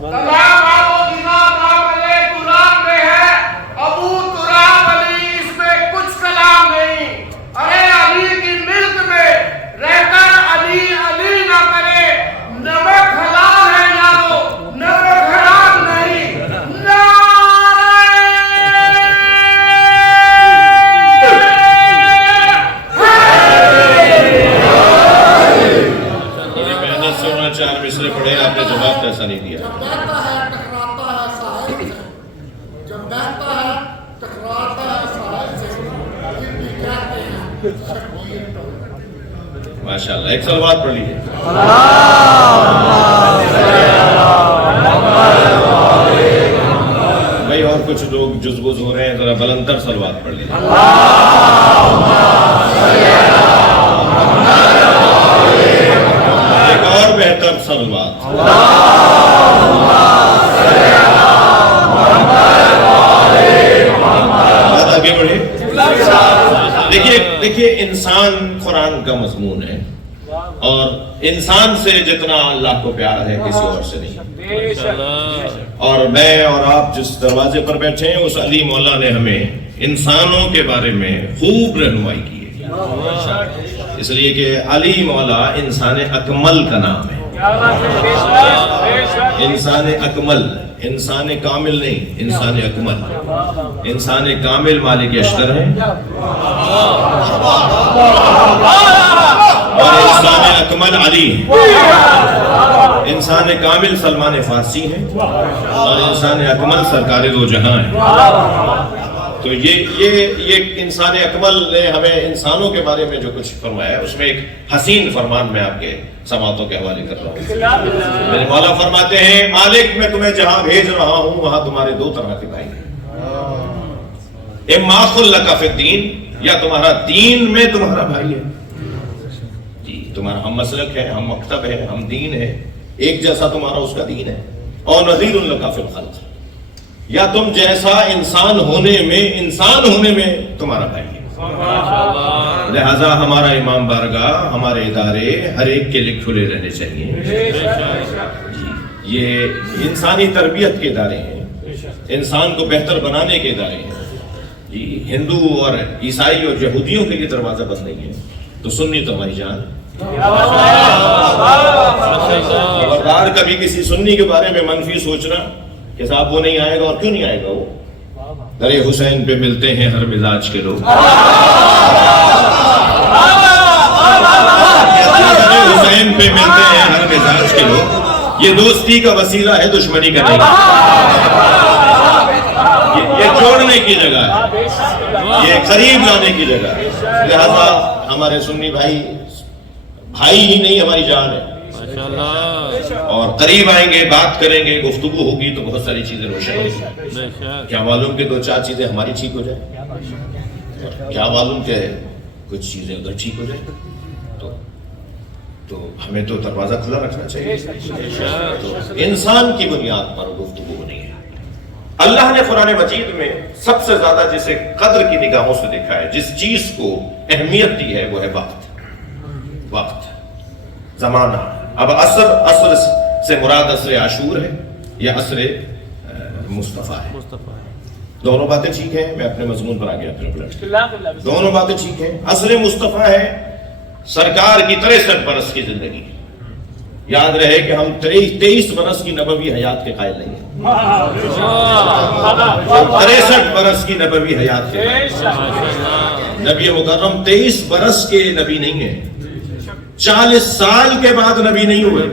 تمام آب و غذا دامنِ تراب میں ہے، ابو تراب علی اس میں کچھ کلام نہیں، ارے علی کی ملک میں رہ کر علی علی نہ کرے، نمک حلال ہے یارو، نمک حرام نہیں، محنت سے انہوں نے 4 مصرے پڑھے، آپ نے جواب ایسا نہیں دیا۔ جب بہتا ہے ٹکراتا ہے ساحل سے، جب بہتا ہے ٹکراتا ہے ساحل سے، پھر بھی کہتے ہیں شبیر تو۔ ماشاءاللہ، ایک صلوات پڑھ لیجیے۔ بھائی اور کچھ لوگ جزبوز ہو رہے ہیں، ذرا بلندر صلوات پڑھ لیجیے۔ ایک اور بہتر صلوات۔ دیکھیے انسان قرآن کا مضمون ہے، اور انسان سے جتنا اللہ کو پیار ہے کسی اور سے نہیں۔ اور میں اور آپ جس دروازے پر بیٹھے ہیں اس علی مولا نے ہمیں انسانوں کے بارے میں خوب رہنمائی کی ہے، اس لیے کہ علی مولا انسان اکمل کا نام ہے۔ انسان اکمل، انسان کامل نہیں، انسان اکمل۔ انسان کامل مالک اشتر ہے، اور انسان اکمل علی ہے۔ انسان کامل سلمان فارسی ہے، اور انسان اکمل سرکار دو جہاں ہے۔ تو یہ انسان اکمل نے ہمیں انسانوں کے بارے میں جو کچھ فرمایا ہے، اس میں ایک حسین فرمان میں آپ کے سماعتوں کے حوالے کر رہا ہوں۔ میرے مولا فرماتے ہیں، مالک میں تمہیں جہاں بھیج رہا ہوں وہاں تمہارے دو طرح کے بھائی ہیں، اما خلق فی الدین، یا تمہارا دین میں تمہارا بھائی ہے، جی تمہارا ہم مسلک ہے، ہم مکتب ہے، ہم دین ہے، ایک جیسا تمہارا اس کا دین ہے، اور نذیر لک فی الخلق، یا تم جیسا انسان ہونے میں تمہارا بھائی ہے۔ لہذا ہمارا امام بارگاہ، ہمارے ادارے ہر ایک کے لیے کھلے رہنے چاہیے۔ یہ انسانی تربیت کے ادارے ہیں، انسان کو بہتر بنانے کے ادارے ہیں، جی ہندو اور عیسائی اور یہودیوں کے لیے دروازہ بند نہیں ہے، تو سنی تو ہماری جان۔ خبردار کبھی کسی سنی کے بارے میں منفی سوچنا کہ صاحب وہ نہیں آئے گا، اور کیوں نہیں آئے گا؟ وہ در حسین پہ ملتے ہیں ہر مزاج کے لوگ، حسین پہ ملتے ہیں ہر مزاج کے لوگ، یہ دوستی کا وسیلہ ہے، دشمنی کا نہیں، یہ جوڑنے کی جگہ ہے، یہ قریب لانے کی جگہ ہے۔ لہذا ہمارے سنی بھائی ہی نہیں، ہماری جان ہے، اور قریب آئیں گے، بات کریں گے، گفتگو ہوگی تو بہت ساری چیزیں روشن ہوگی۔ کیا معلوم کہ دو چار چیزیں ہماری ٹھیک ہو جائیں، کیا معلوم کہ کچھ چیزیں ادھر ٹھیک ہو جائیں، تو ہمیں تو دروازہ کھلا رکھنا چاہیے۔ تو انسان کی بنیاد پر گفتگو ہونی ہے۔ اللہ نے قرآن مجید میں سب سے زیادہ جسے قدر کی نگاہوں سے دیکھا ہے، جس چیز کو اہمیت دی ہے، وہ ہے وقت، زمانہ۔ اب عصر سے مراد عصر عاشور ہے یا عصر مصطفیٰ ہے؟ دونوں باتیں ٹھیک ہیں، میں اپنے مضمون پر آ گیا، دونوں باتیں ٹھیک ہیں۔ عصر مصطفیٰ ہے سرکار کی 63 برس کی زندگی، یاد رہے کہ ہم 23 برس کی نبوی حیات کے قائل نہیں ہیں، 63 برس کی نبوی حیات کے قائل۔ نبی مکرم 23 برس کے نبی نہیں ہیں، 40 سال کے بعد نبی نہیں ہوئے۔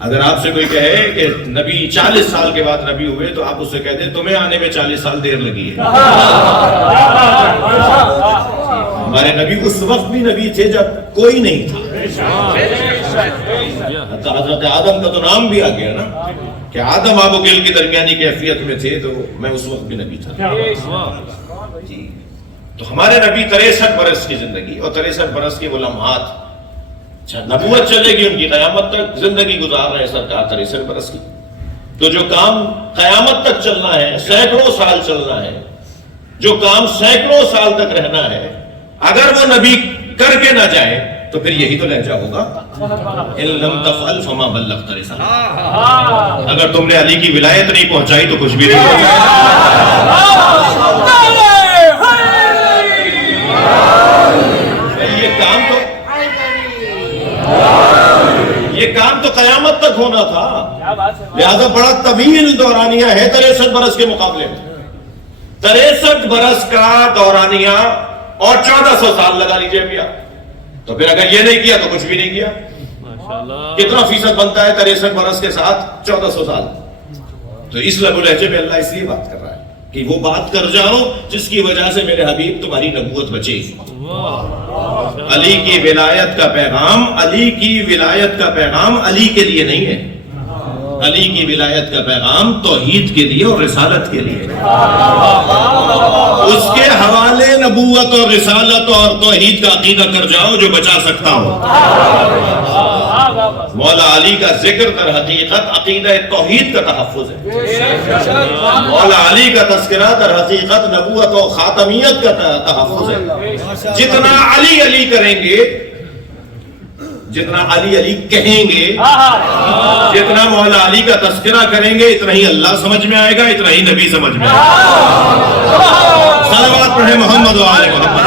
اگر آپ سے کوئی کہے کہ نبی 40 سال کے بعد نبی ہوئے تو آپ اس سے کہتے ہیں تمہیں آنے میں 40 سال دیر لگی ہے۔ ہمارے نبی اس وقت بھی نبی تھے جب کوئی نہیں تھا، حضرت آدم کا تو نام بھی آ گیا نا کہ آدم آب و گل کی درمیانی کیفیت میں تھے، تو میں اس وقت بھی نبی تھا۔ تو ہمارے نبی 63 برس کی زندگی اور 63 برس کے وہ لمحات، اچھا نبوت چلے گی ان کی، قیامت تک زندگی گزار رہے ہیں سرکار 63 برس کی، تو جو کام قیامت تک چلنا ہے، سینکڑوں سال چلنا ہے، جو کام سینکڑوں سال تک رہنا ہے، اگر وہ نبی کر کے نہ جائے تو پھر یہی تو لہجہ ہوگا، ان لم تفعل فما بلغت رسالتہ، اگر تم نے علی کی ولایت نہیں پہنچائی تو کچھ بھی نہیں پہنچایا۔ یہ کام تو قیامت تک ہونا تھا، لہذا بڑا طویل دورانیہ ہے 63 برس کے مقابلے میں۔ 63 برس کا دورانیہ اور 1400 سال لگا لیجئے ابھی آپ، تو پھر اگر یہ نہیں کیا تو کچھ بھی نہیں کیا۔ کتنا فیصد بنتا ہے 63 برس کے ساتھ 1400 سال؟ تو اس لب و لہجے میں اللہ اس لیے بات کر رہا ہے کہ وہ بات کر جاؤ جس کی وجہ سے میرے حبیب تمہاری نبوت بچے گی۔ علی کی ولایت کا پیغام، علی کی ولایت کا پیغام علی کے لیے نہیں ہے، علی کی ولایت کا پیغام توحید کے لیے اور رسالت کے لیے، اس کے حوالے نبوت اور رسالت اور توحید کا عقیدہ کر جاؤ جو بچا سکتا ہو۔ مولا علی کا ذکر در حقیقت عقیدہ توحید کا تحفظ ہے. مولا علی کا تذکرہ در حقیقت نبوت و خاتمیت کا تحفظ ہے. جتنا علی علی کریں گے، جتنا علی علی کہیں گے، جتنا مولا علی کا تذکرہ کریں گے، اتنا ہی اللہ سمجھ میں آئے گا، اتنا ہی نبی سمجھ میں آئے گا. صلوات پڑھیں محمد و آل محمد.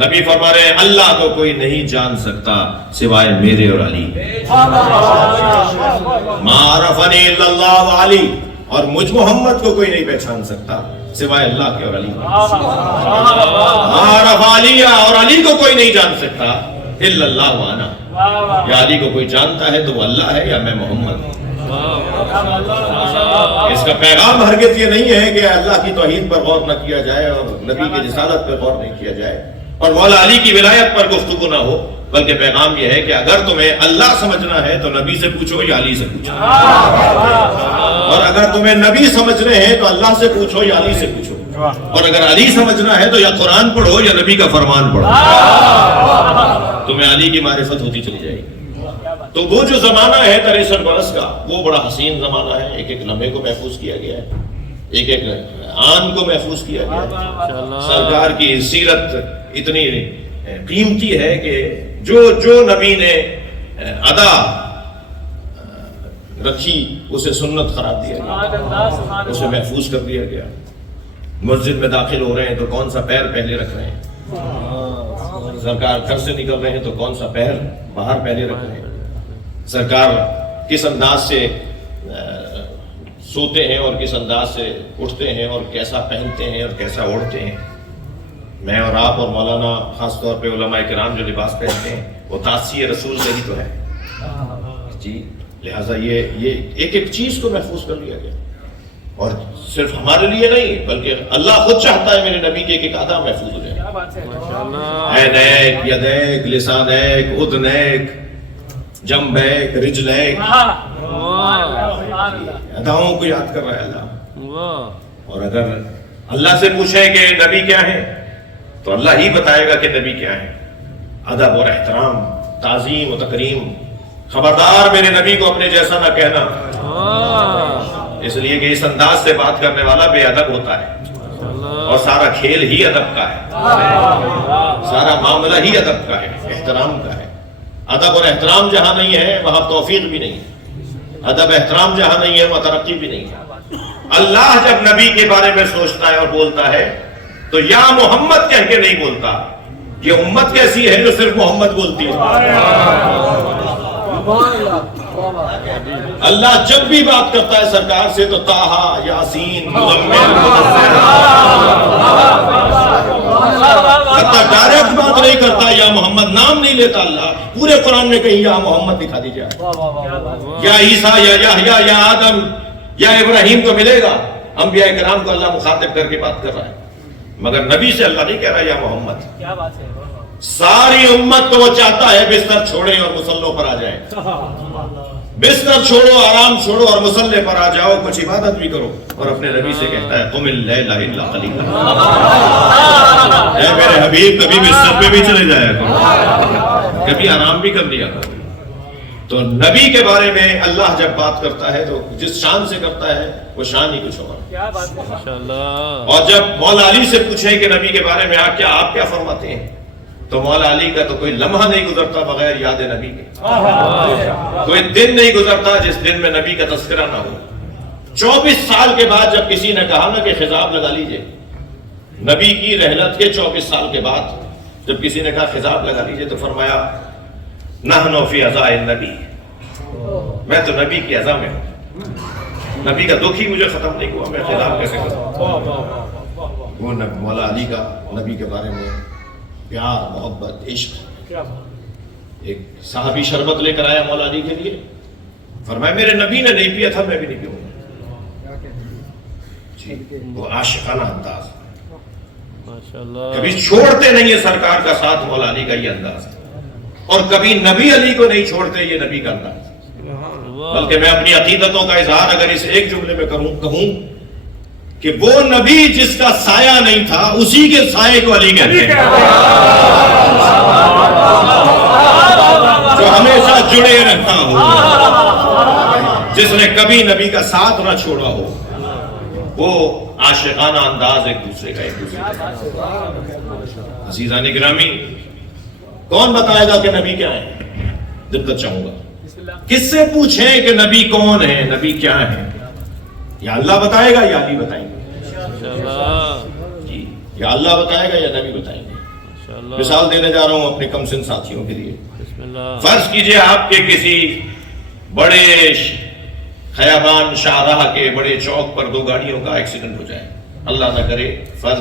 نبی فرما رہے ہیں اللہ کو کوئی نہیں جان سکتا سوائے میرے اور علی. ما عرفنی الا اللہ و علی، اور مجھ محمد کو کوئی نہیں پہچان سکتا سوائے اللہ کے اور علی. ما عرف علی، اور علی کو کوئی نہیں جان سکتا الا اللہ و انا. یا علی کو کوئی جانتا ہے تو وہ اللہ ہے یا میں محمد. اس کا پیغام ہرگز یہ نہیں ہے کہ اللہ کی توحید پر غور نہ کیا جائے اور نبی کی رسالت پر غور نہیں کیا جائے اور مولا علی کی ولایت پر گفتگو نہ ہو، بلکہ پیغام یہ ہے کہ اگر تمہیں اللہ سمجھنا ہے تو نبی سے پوچھو یا علی سے پوچھو، اور اگر تمہیں نبی سمجھنے ہیں تو اللہ سے پوچھو یا علی سے پوچھو، اور اگر علی سمجھنا ہے تو یا قرآن پڑھو یا نبی کا فرمان پڑھو. تمہیں علی کی معرفت ہوتی چلی جائے گی. تو وہ جو زمانہ ہے 63 برس کا، وہ بڑا حسین زمانہ ہے. ایک ایک لمحے کو محفوظ کیا گیا ہے، ایک ایک آن کو محفوظ کیا گیا ہے. سرکار کی سیرت اتنی قیمتی ہے کہ جو نبی نے ادا رکھی اسے سنت قرار دیا گیا، اسے محفوظ کر دیا گیا. مسجد میں داخل ہو رہے ہیں تو کون سا پیر پہلے رکھ رہے ہیں، سرکار گھر سے نکل رہے ہیں تو کون سا پیر باہر پہلے رکھ رہے ہیں، سرکار کس انداز سے سوتے ہیں اور کس انداز سے اٹھتے ہیں اور کیسا پہنتے ہیں اور کیسا اوڑھتے ہیں. میں اور آپ اور مولانا خاص طور پہ علماء کرام جو لباس پہنتے ہیں وہ تاثیر رسول سے ہی تو ہے جی. لہٰذا یہ ایک ایک چیز کو محفوظ کر لیا گیا، اور صرف ہمارے لیے نہیں بلکہ اللہ خود چاہتا ہے میرے نبی کے ایک ادا محفوظ ہو جائے. عینیک، یدیک، لسانیک، اذنیک، جنبیک، رجلیک، اداؤں کو یاد کر رہا ہے اللہ. اور اگر اللہ سے پوچھیں کہ نبی کیا ہے تو اللہ ہی بتائے گا کہ نبی کیا ہے. ادب اور احترام، تعظیم و تکریم. خبردار میرے نبی کو اپنے جیسا نہ کہنا، اس لیے کہ اس انداز سے بات کرنے والا بے ادب ہوتا ہے، اور سارا کھیل ہی ادب کا ہے، سارا معاملہ ہی ادب کا ہے، احترام کا ہے. ادب اور احترام جہاں نہیں ہے وہاں توفیق بھی نہیں ہے، ادب احترام جہاں نہیں ہے وہاں ترقی بھی نہیں ہے. اللہ جب نبی کے بارے میں سوچتا ہے اور بولتا ہے تو یا محمد کہہ کے نہیں بولتا. یہ امت کیسی ہے جو صرف محمد بولتی ہے. اللہ جب بھی بات کرتا ہے سرکار سے تو طٰہٰ، یاسین، مزمل، حتیٰ ڈائریکٹ بات نہیں کرتا یا محمد، نام نہیں لیتا. اللہ پورے قرآن میں کہیں یا محمد دکھا دی جائے، یا عیسیٰ یا یحییٰ یا آدم یا ابراہیم کو ملے گا. انبیاء کرام کو اللہ مخاطب کر کے بات کر رہا ہے، مگر نبی سے اللہ نہیں کہہ رہا یا محمد. کیا بات ہے. ساری امت کو وہ چاہتا ہے بستر چھوڑیں اور مصلوں پر آ جائیں. بستر چھوڑو، آرام چھوڑو اور مصلے پر آ جاؤ، کچھ عبادت بھی کرو. اور اپنے نبی سے کہتا ہے قم اللیل الا قلیلا. اے میرے حبیب کبھی بستر پہ بھی چلے جایا کرو، کبھی آرام بھی کر لیا کرو. تو نبی کے بارے میں اللہ جب بات کرتا ہے تو جس شان سے کرتا ہے وہ شان ہی کچھ ہوگا. اور جب مولا علی سے پوچھیں کہ نبی کے بارے میں آپ کیا فرماتے ہیں تو مولا علی کا تو کوئی لمحہ نہیں گزرتا بغیر یاد نبی کے. کوئی دن نہیں گزرتا جس دن میں نبی کا تذکرہ نہ ہو. 24 سال کے بعد جب کسی نے کہا نا کہ خضاب لگا لیجئے، نبی کی رحلت کے 24 سال کے بعد جب کسی نے کہا خضاب لگا لیجئے تو فرمایا نحن فی عزاء النبی، میں تو نبی کی عزا میں ہوں. نبی کا دکھ ہی مجھے ختم نہیں ہوا، میں خضاب کیسے کروں. وہ مولا علی کا نبی کے بارے میں پیار محبت عشق. ایک صحابی شربت لے کر آیا مولا علی کے لیے, فرمایا میرے نبی نے نہیں پیا تھا میں بھی نہیں پیوں گا. جی وہ عاشقانہ انداز, کبھی چھوڑتے نہیں ہے سرکار کا ساتھ. مولا علی کا یہ انداز ہے, اور کبھی نبی علی کو نہیں چھوڑتے, یہ نبی کا انداز. بلکہ میں اپنی عقیدتوں کا اظہار اگر اس ایک جملے میں کہوں کہ وہ نبی جس کا سایہ نہیں تھا اسی کے سائے کو علی کہتے ہیں, جو ہمیشہ جڑے رہتا ہو, جس نے کبھی نبی کا ساتھ نہ چھوڑا ہو. وہ عاشقانہ انداز ایک دوسرے کا. عزیزان گرامی, کون بتائے گا کہ نبی کیا ہے؟ دقت چاہوں گا کس سے پوچھیں کہ نبی کون ہے, نبی کیا ہے؟ یا اللہ بتائے گا یا علی بتائیں گے؟ جی, یا اللہ بتائے گا یا نبی بتائیں گے؟ مثال دینے جا رہا ہوں اپنے کم سن ساتھیوں کے لیے. فرض کیجئے آپ کے کسی بڑے خیابان شاہراہ کے بڑے چوک پر دو گاڑیوں کا ایکسیڈنٹ ہو جائے, اللہ نہ کرے, فرض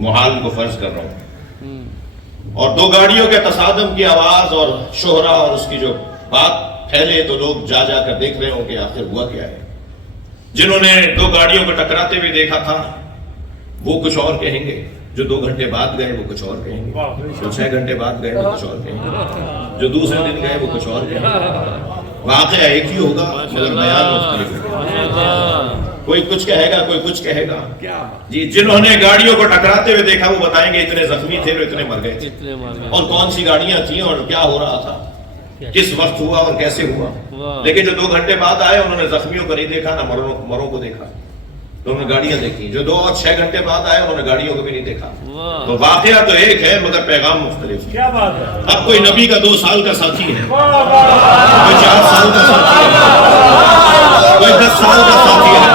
محال کو فرض کر رہا ہوں, اور دو گاڑیوں کے تصادم کی آواز اور شہرہ اور اس کی جو بات پھیلے تو لوگ جا جا کر دیکھ رہے ہوں کہ آخر ہوا کیا ہے. جنہوں نے دو گاڑیوں کو ٹکراتے ہوئے دیکھا تھا وہ کچھ اور کہیں گے, جو 2 گھنٹے بعد گئے وہ کچھ اور کہیں گے, جو 6 گھنٹے بعد گئے وہ کچھ اور کہیں گے, جو دوسرے دن گئے وہ کچھ اور کہیں گے. واقعہ ایک ہی ہوگا مگر بیان مختلف ہوگا. کوئی کچھ کہے گا, کوئی کچھ کہے گا. جی, جنہوں نے گاڑیوں کو ٹکراتے ہوئے دیکھا وہ بتائیں گے اتنے زخمی تھے اور اتنے مر گئے, اور کون سی گاڑیاں تھیں اور کیا ہو رہا تھا, کس وقت ہوا اور کیسے ہوا. لیکن جو 2 گھنٹے بعد آئے انہوں نے زخمیوں کو نہیں دیکھا, نہ مروں کو دیکھا, تو انہوں نے گاڑیاں دیکھی. جو 2 اور 6 گھنٹے بعد آئے انہوں نے گاڑیوں کو بھی نہیں دیکھا. تو واقعہ تو ایک ہے مگر پیغام مختلف. کیا بات ہے. اب کوئی نبی کا 2 سال کا ساتھی ہے, کوئی 4 سال کا ساتھی ہے, کوئی 10 سال کا ساتھی ہے,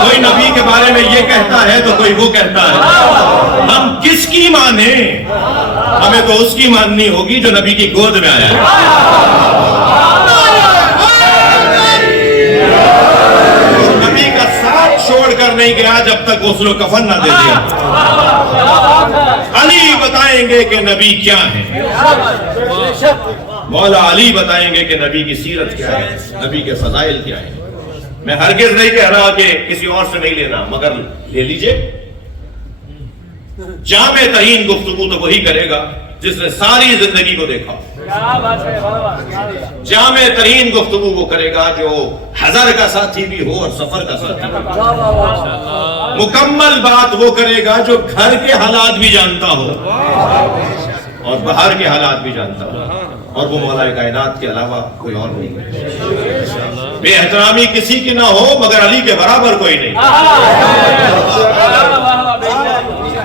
کوئی نبی کے بارے میں یہ کہتا ہے تو کوئی وہ کہتا ہے. ہم کس کی مانیں؟ ہمیں تو اس کی ماننی ہوگی جو نبی کی گود میں آیا ہے. نبی کا ساتھ چھوڑ کر نہیں گیا جب تک غسل و کفن نہ دے دیا. علی بتائیں گے کہ نبی کیا ہے, مولا علی بتائیں گے کہ نبی کی سیرت کیا ہے, نبی کے فضائل کیا ہیں. میں ہرگز نہیں کہہ رہا کہ کسی اور سے نہیں لینا, مگر لے لیجئے. جامع ترین گفتگو تو وہی کرے گا جس نے ساری زندگی کو دیکھا. جامع ترین گفتگو وہ کرے گا جو حضر کا ساتھی بھی ہو اور سفر کا ساتھی بھی ہو. مکمل بات وہ کرے گا جو گھر کے حالات بھی جانتا ہو اور باہر کے حالات بھی جانتا ہو, اور وہ مولا کائنات کے علاوہ کوئی اور نہیں ہے. بے احترامی کسی کی نہ ہو مگر علی کے برابر کوئی نہیں.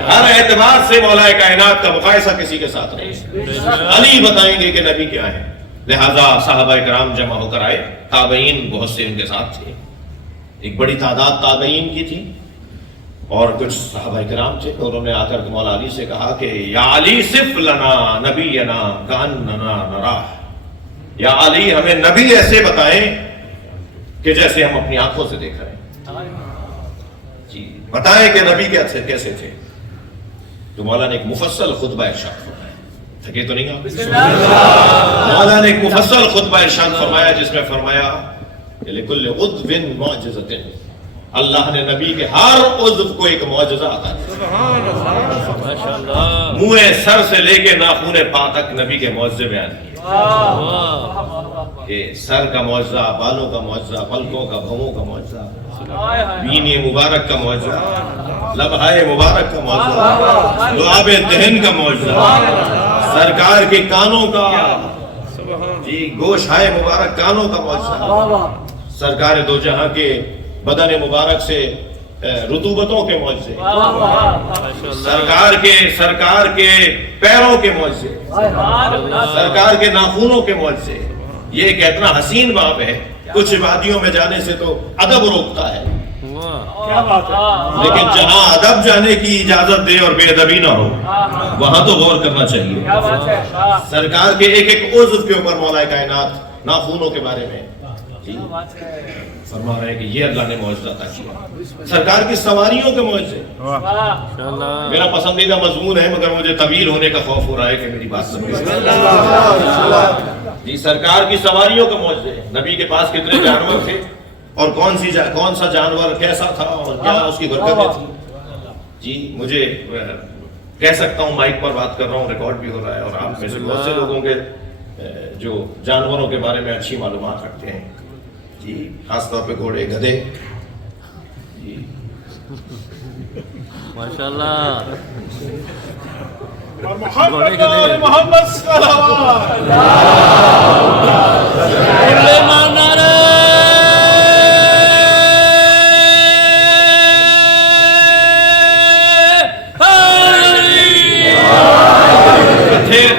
ہر اعتبار سے مولا کائنات کا مقایسہ کسی کے ساتھ نہیں. علی بتائیں گے کہ نبی کیا ہے. لہذا صحابہ کرام جمع ہو کر آئے, تابعین بہت سے ان کے ساتھ تھے, ایک بڑی تعداد تابعین کی تھی, اور کچھ صحابہ کرام تھے. انہوں نے آ کر مولا علی سے کہا کہ یا علی صف لنا نبینا کاننا نراہ, یا علی ہمیں نبی ایسے بتائیں کہ جیسے ہم اپنی آنکھوں سے دیکھ رہے ہیں. جی بتائیں کہ نبی کیسے تھے. تو مولا نے ایک مفصل خطبہ ارشاد فرمایا. تھکے تو نہیں آپ؟ مولا نے ایک مفصل خطبہ ارشاد فرمایا جس میں فرمایا کہ لکل عضو معجزۃ, اللہ نے نبی کے ہر عضو کو ایک معجزہ عطا کیا. منہ سر سے لے کے ناخن پا تک نبی کے معجزے بیان کیے. کہ سر کا معجزہ, بالوں کا معجزہ, پلکوں کا بھووں کا معجزہ, بینی مبارک کا معجزہ, لبہائے مبارک کا معجزہ, لعاب دہن کا معجزہ, سرکار کے کانوں کا, جی گوشہائے مبارک کانوں کا معجزہ, سرکار دو جہاں کے بدن مبارک سے رطوبتوں کے معجزے, سرکار کے پیروں کے معجزے, سرکار کے ناخنوں کے معجزے. یہ ایک اتنا حسین باب ہے, کچھ وادیوں میں جانے سے تو ادب روکتا ہے, لیکن جہاں ادب جانے کی اجازت دے اور بے ادبی نہ ہو وہاں تو غور کرنا چاہیے. سرکار کے ایک ایک عضو کے اوپر مولا کائنات ناخنوں کے بارے میں جی فرما رہے ہیں کہ یہ اللہ نے معجزہ عطا کیا، سرکار کی سواریوں کے معجزے۔ میرا پسندیدہ مضمون ہے مگر مجھے طویل ہونے کا خوف ہو رہا ہے کہ میری بات سمجھے۔ جی سرکار کی سواریوں کے معجزے، نبی کے پاس کتنے جانور تھے اور کون سا جانور کیسا تھا اور کیا اس کی برکتیں تھیں۔ جی مجھے کہہ سکتا ہوں، مائک پر بات کر رہا ہوں، ریکارڈ بھی ہو رہا ہے، اور آپ میں سے بہت سے لوگوں کے جو جانوروں کے بارے میں اچھی معلومات رکھتے ہیں، جی خاص طور پہ گھوڑے، گدھے، جی ماشاءاللہ محمد صلوات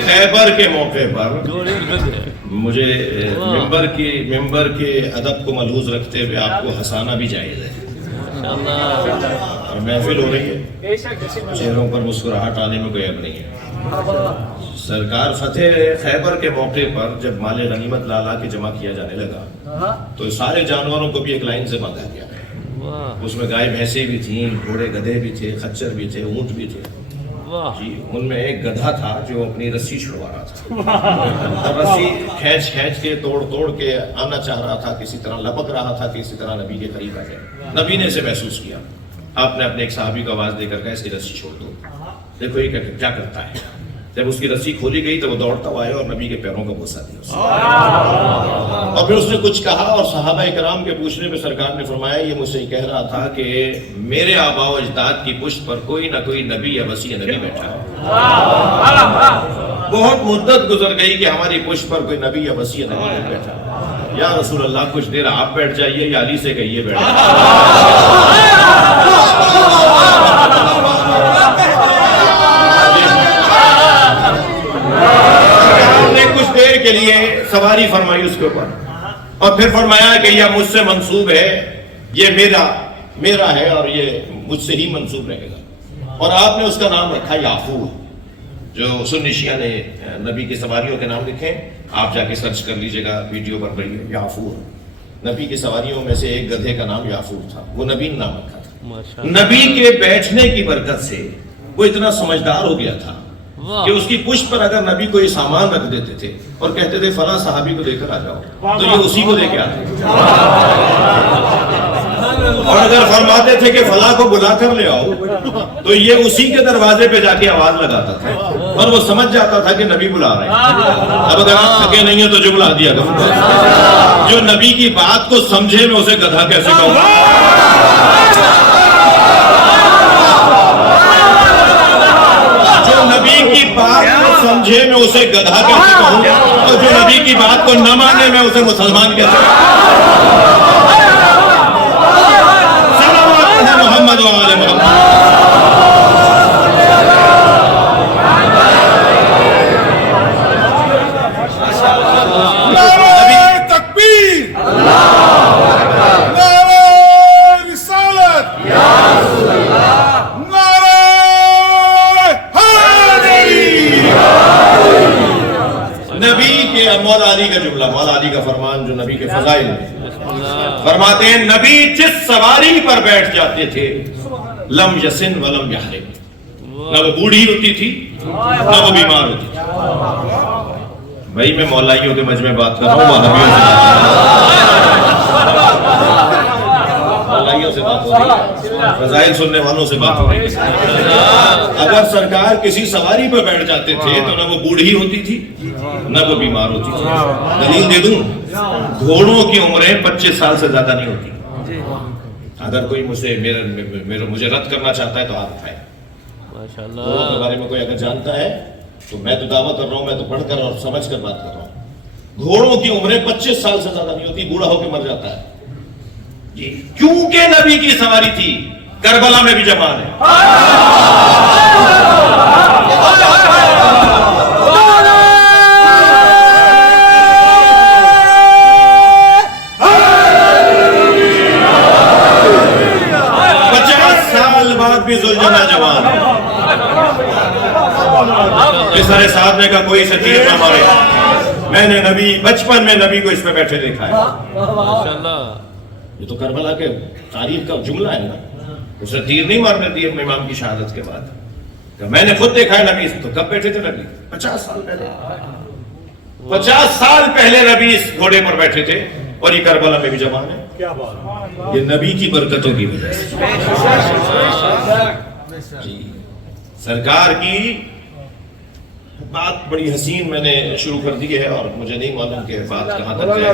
خیبر کے موقع پر مجھے ممبر کے ادب کو ملحوظ رکھتے ہوئے آپ کو ہنسانا بھی جائز ہے، اور محفل ہو رہی ہے، چہروں پر مسکراہٹ آنے میں کوئی عیب نہیں ہے۔ سرکار فتح خیبر کے موقع پر جب مال غنیمت لا کے جمع کیا جانے لگا تو سارے جانوروں کو بھی ایک لائن سے باندھا گیا، اس میں گائے بھینسیں بھی تھیں، گھوڑے گدھے بھی تھے، خچر بھی تھے، اونٹ بھی تھے۔ جی ان میں ایک گدھا تھا جو اپنی رسی چھڑوا رہا تھا، اور رسی کھینچ کے توڑ کے آنا چاہ رہا تھا، کسی طرح لپک رہا تھا، کسی طرح نبی کے قریب آ جائے۔ نبی نے اسے محسوس کیا، آپ نے اپنے ایک صحابی کو آواز دے کر کہا اس کی رسی چھوڑ دو، دیکھو یہ کیا کرتا ہے۔ جب اس کی رسی کھولی گئی تو وہ دوڑتا ہوا آیا اور نبی کے پیروں کو بوسہ دیا، اور پھر اس نے کچھ کہا، اور صحابہ کرام کے پوچھنے پہ سرکار نے فرمایا یہ مجھ سے یہ کہہ رہا تھا کہ میرے آباء و اجداد کی پشت پر کوئی نہ کوئی نبی یا وسیع نبی بیٹھا ہے۔ بہت مدت گزر گئی کہ ہماری پشت پر کوئی نبی یا وسیع نبی نہیں بیٹھا۔ یا رسول اللہ کچھ دیر آپ بیٹھ جائیے یا علی سے کہیے بیٹھ جائیے۔ کچھ دیر کے لیے سواری فرمائی اس کے اوپر، اور پھر فرمایا کہ یہ مجھ سے منسوب ہے، یہ میرا ہے اور یہ مجھ سے ہی منسوب رہے گا، اور آپ نے اس کا نام رکھا یافور۔ جو سنی شیعہ نے نبی کی سواریوں کے نام لکھے، آپ جا کے سرچ کر لیجئے گا، ویڈیو بن رہی ہے، یافور۔ نبی کی سواریوں میں سے ایک گدھے کا نام یافور تھا، وہ نبی نے نام رکھا تھا۔ نبی کے بیٹھنے کی برکت سے وہ اتنا سمجھدار ہو گیا تھا کہ اس کی پشت پر اگر نبی کوئی سامان رکھ دیتے تھے اور کہتے تھے فلاں صحابی کو دے کر آ جاؤ، تو یہ اسی کو دے کے آتے، اور اگر فرماتے تھے کہ فلاں کو بلا کر لے آؤ تو یہ اسی کے دروازے پہ جا کے آواز لگاتا تھا، اور وہ سمجھ جاتا تھا کہ نبی بلا رہے ہیں۔ اب اگر آپ تھکے نہیں ہیں تو جو بلا دیا کرو، جو نبی کی بات کو سمجھے میں اسے گدھا کیسے کہوں؟ جو نبی کی بات کو سمجھے میں اسے گدھا کیسے کہوں، اور جو نبی کی بات کو نہ مانے میں اسے مسلمان کیسے کہوں؟ صلوات محمد و آل محمد۔ مولا علی کا جملہ، مولا علی کا فرمان جو نبی کے فضائل میں فرماتے ہیں، نبی جس سواری پر بیٹھ جاتے تھے لم یسن ولم یحرم، نہ وہ بوڑھی ہوتی تھی نہ وہ بیمار ہوتی تھی۔ بھائی میں مولائیوں کے مجمع بات کر رہا ہوں، مولائیوں سے بات ہو رہی ہے، فضائل سننے والوں سے بات ہو رہی ہے۔ اگر سرکار کسی سواری پر بیٹھ جاتے تھے تو نہ وہ بوڑھی ہوتی تھی نہ وہ بیمار ہوتی تھی۔ دلیل دے دوں، گھوڑوں کی عمریں 25 سال سے زیادہ نہیں ہوتی۔ اگر کوئی مجھے رد کرنا چاہتا ہے تو ہاتھ اٹھائے۔ گھوڑوں کے بارے میں کوئی اگر جانتا ہے تو میں تو دعویٰ کر رہا ہوں، میں تو پڑھ کر اور سمجھ کر بات کر رہا ہوں، گھوڑوں کی عمریں 25 سال سے زیادہ نہیں ہوتی، بوڑھا ہو کے مر جاتا ہے جی، کیونکہ نبی کی سواری تھی۔ کربلا میں بھی جوان ہے، ذوالجلال جوان ہے۔ اس طرح ساتھ نے کا کوئی سے تیر نہ مارے، میں نے نبی بچپن میں نبی کو اس پہ بیٹھے دیکھا ہے. ماشاءاللہ. یہ تو کربلا کے تاریخ کا جملہ ہے نا. اسے تیر نہیں مارنے دی اپنے امام کی شہادت کے بعد. کہ میں نے خود دیکھا ہے نبی. تو کب بیٹھے تھے نبی؟ 50 سال پہلے. 50 سال پہلے نبی اس گھوڑے پر بیٹھے تھے اور یہ کربلا میں بھی جوان ہے. یہ نبی کی برکتوں کی وجہ سے. جی سرکار کی بات بڑی حسین میں نے شروع کر دی ہے اور مجھے نہیں معلوم کہ بات کہاں تک جائے.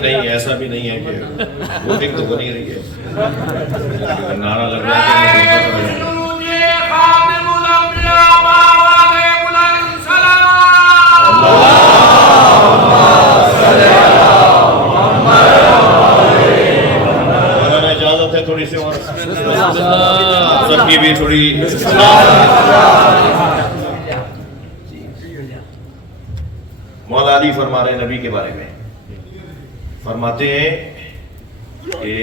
نہیں ایسا بھی نہیں ہے کہ ووٹنگ تو ہو نہیں رہی ہے. نعرہ لگ رہا ہے. اجازت ہے تھوڑی سی اور سب کی بھی تھوڑی. مولا علی فرما رہے ہیں نبی کے بارے میں. فرماتے ہیں کہ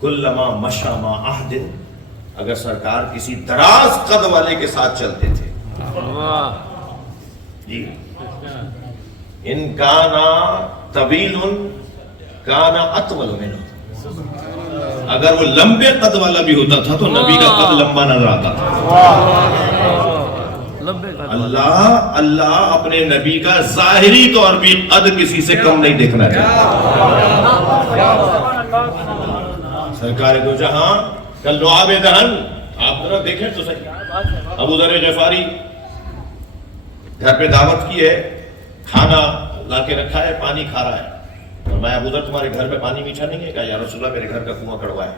کلما مشى مع عہد، اگر سرکار کسی دراز قد والے کے ساتھ چلتے تھے جی، ان کانا طویل کانا اطول منہ، اگر وہ لمبے قد والا بھی ہوتا تھا تو نبی کا قد لمبا نظر آتا تھا. اللہ اپنے نبی کا ظاہری طور بھی قد کسی سے کم نہیں دیکھنا چاہتا. سرکار دو جہاں کا لعاب دہن آپ ذرا دیکھیں تو صحیح. ابو ذر غفاری گھر پہ دعوت کی ہے، کھانا لا کے رکھا ہے، پانی کھا رہا ہے. اور میں ابو ذر تمہارے گھر پہ پانی میٹھا نہیں ہے؟ کہا یا رسول اللہ میرے گھر کا کنواں کڑوا ہے.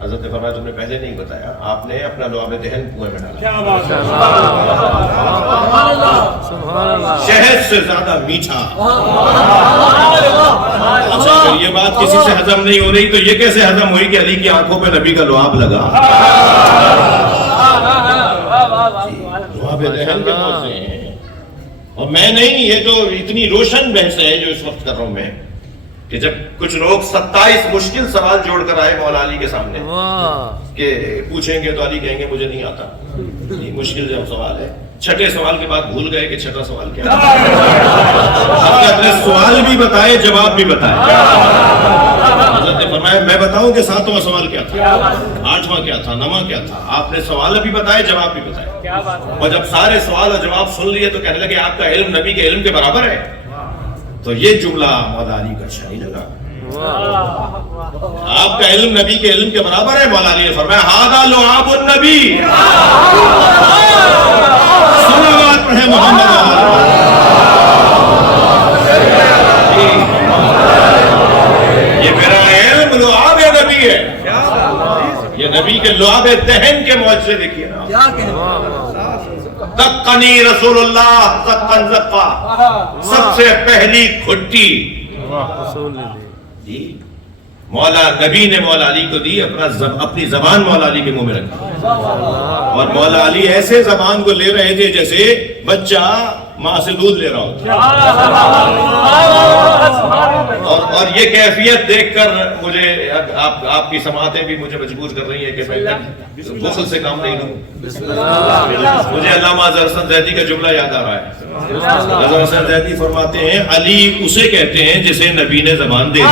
حضرت نے فرمایا تم نے پہلے نہیں بتایا، آپ نے اپنا لعاب دہن کنویں میں ڈالا. شہد سے زیادہ میٹھا. اچھا اگر یہ بات کسی سے ہضم نہیں ہو رہی تو یہ کیسے ہضم ہوئی کہ علی کی آنکھوں پہ نبی کا لعاب لگا؟ لعاب دہن کے موضوع ہیں. اور میں نہیں، یہ جو اتنی روشن بحث ہے جو اس وقت کر رہا ہوں میں، کہ جب کچھ لوگ 27 مشکل سوال جوڑ کر آئے مولا علی کے سامنے کہ پوچھیں گے تو علی کہیں گے مجھے نہیں آتا. یہ مشکل جب سوال ہے. چھٹے سوال کے بعد بھول گئے کہ چھٹا سوال کیا ہے. اپنے سوال بھی بتائے، جواب بھی بتائے. حضرت نے فرمایا میں بتاؤں کہ 7واں سوال کیا تھا، 8واں کیا تھا، 9واں کیا تھا. آپ نے سوال بھی بتائے، جواب بھی بتائے. اور جب سارے سوال اور جواب سن لیے تو کہنے لگے آپ کا علم نبی کے علم کے برابر ہے. تو یہ جملہ مولا علی کا اچھا نہیں لگا. آپ کا علم نبی کے علم کے برابر ہے. مولا علی نے فرمایا ھذا لعاب النبی. صلوات پڑھیں محمد. یہ میرا علم لعاب نبی ہے. یہ نبی کے لعاب دہن کے معجزے دیکھیے نا. دقنی رسول اللہ دقن زقا، سب سے پہلی گھٹی جی مولا نبی نے مولا علی کو دی. اپنی زبان مولا علی کے منہ میں رکھی. اور مولا علی ایسے زبان کو لے رہے تھے جیسے بچہ ماں سے دودھ لے رہا ہو. اور یہ کیفیت دیکھ کر مجھے آپ کی سماعتیں بھی مجھے مجبور کر رہی ہیں کہ میں بخل سے کام نہیں لوں. مجھے علامہ اظہر حسن زیدی کا جملہ یاد آ رہا ہے. اظہر حسن زیدی فرماتے ہیں علی اسے کہتے ہیں جسے نبی نے زبان دے دی.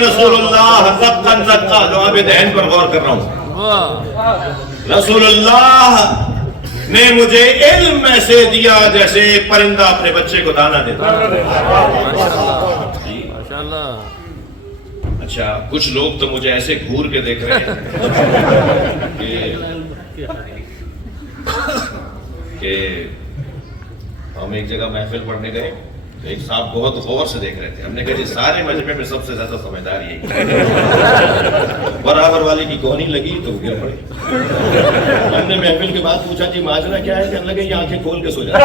رسول اللہ زقن زقا. لعاب دہن پر غور کر رہا ہوں. رسول اللہ نے مجھے علم ایسے دیا جیسے پرندہ اپنے بچے کو دانا دیتا. اچھا کچھ لوگ تو مجھے ایسے گھور کے دیکھ رہے ہیں کہ ہم ایک جگہ محفل پڑھنے گئے. ایک صاحب بہت غور سے دیکھ رہے تھے. ہم نے کہا جی سارے مجمع میں سب سے زیادہ سمجھدار یہی. برابر والی کی کونی لگی تو گر پڑے. ہم نے محفل کے بعد پوچھا جی ماجرا کیا ہے؟ کہنے لگے یہ آنکھیں کھول کے سو جاتے.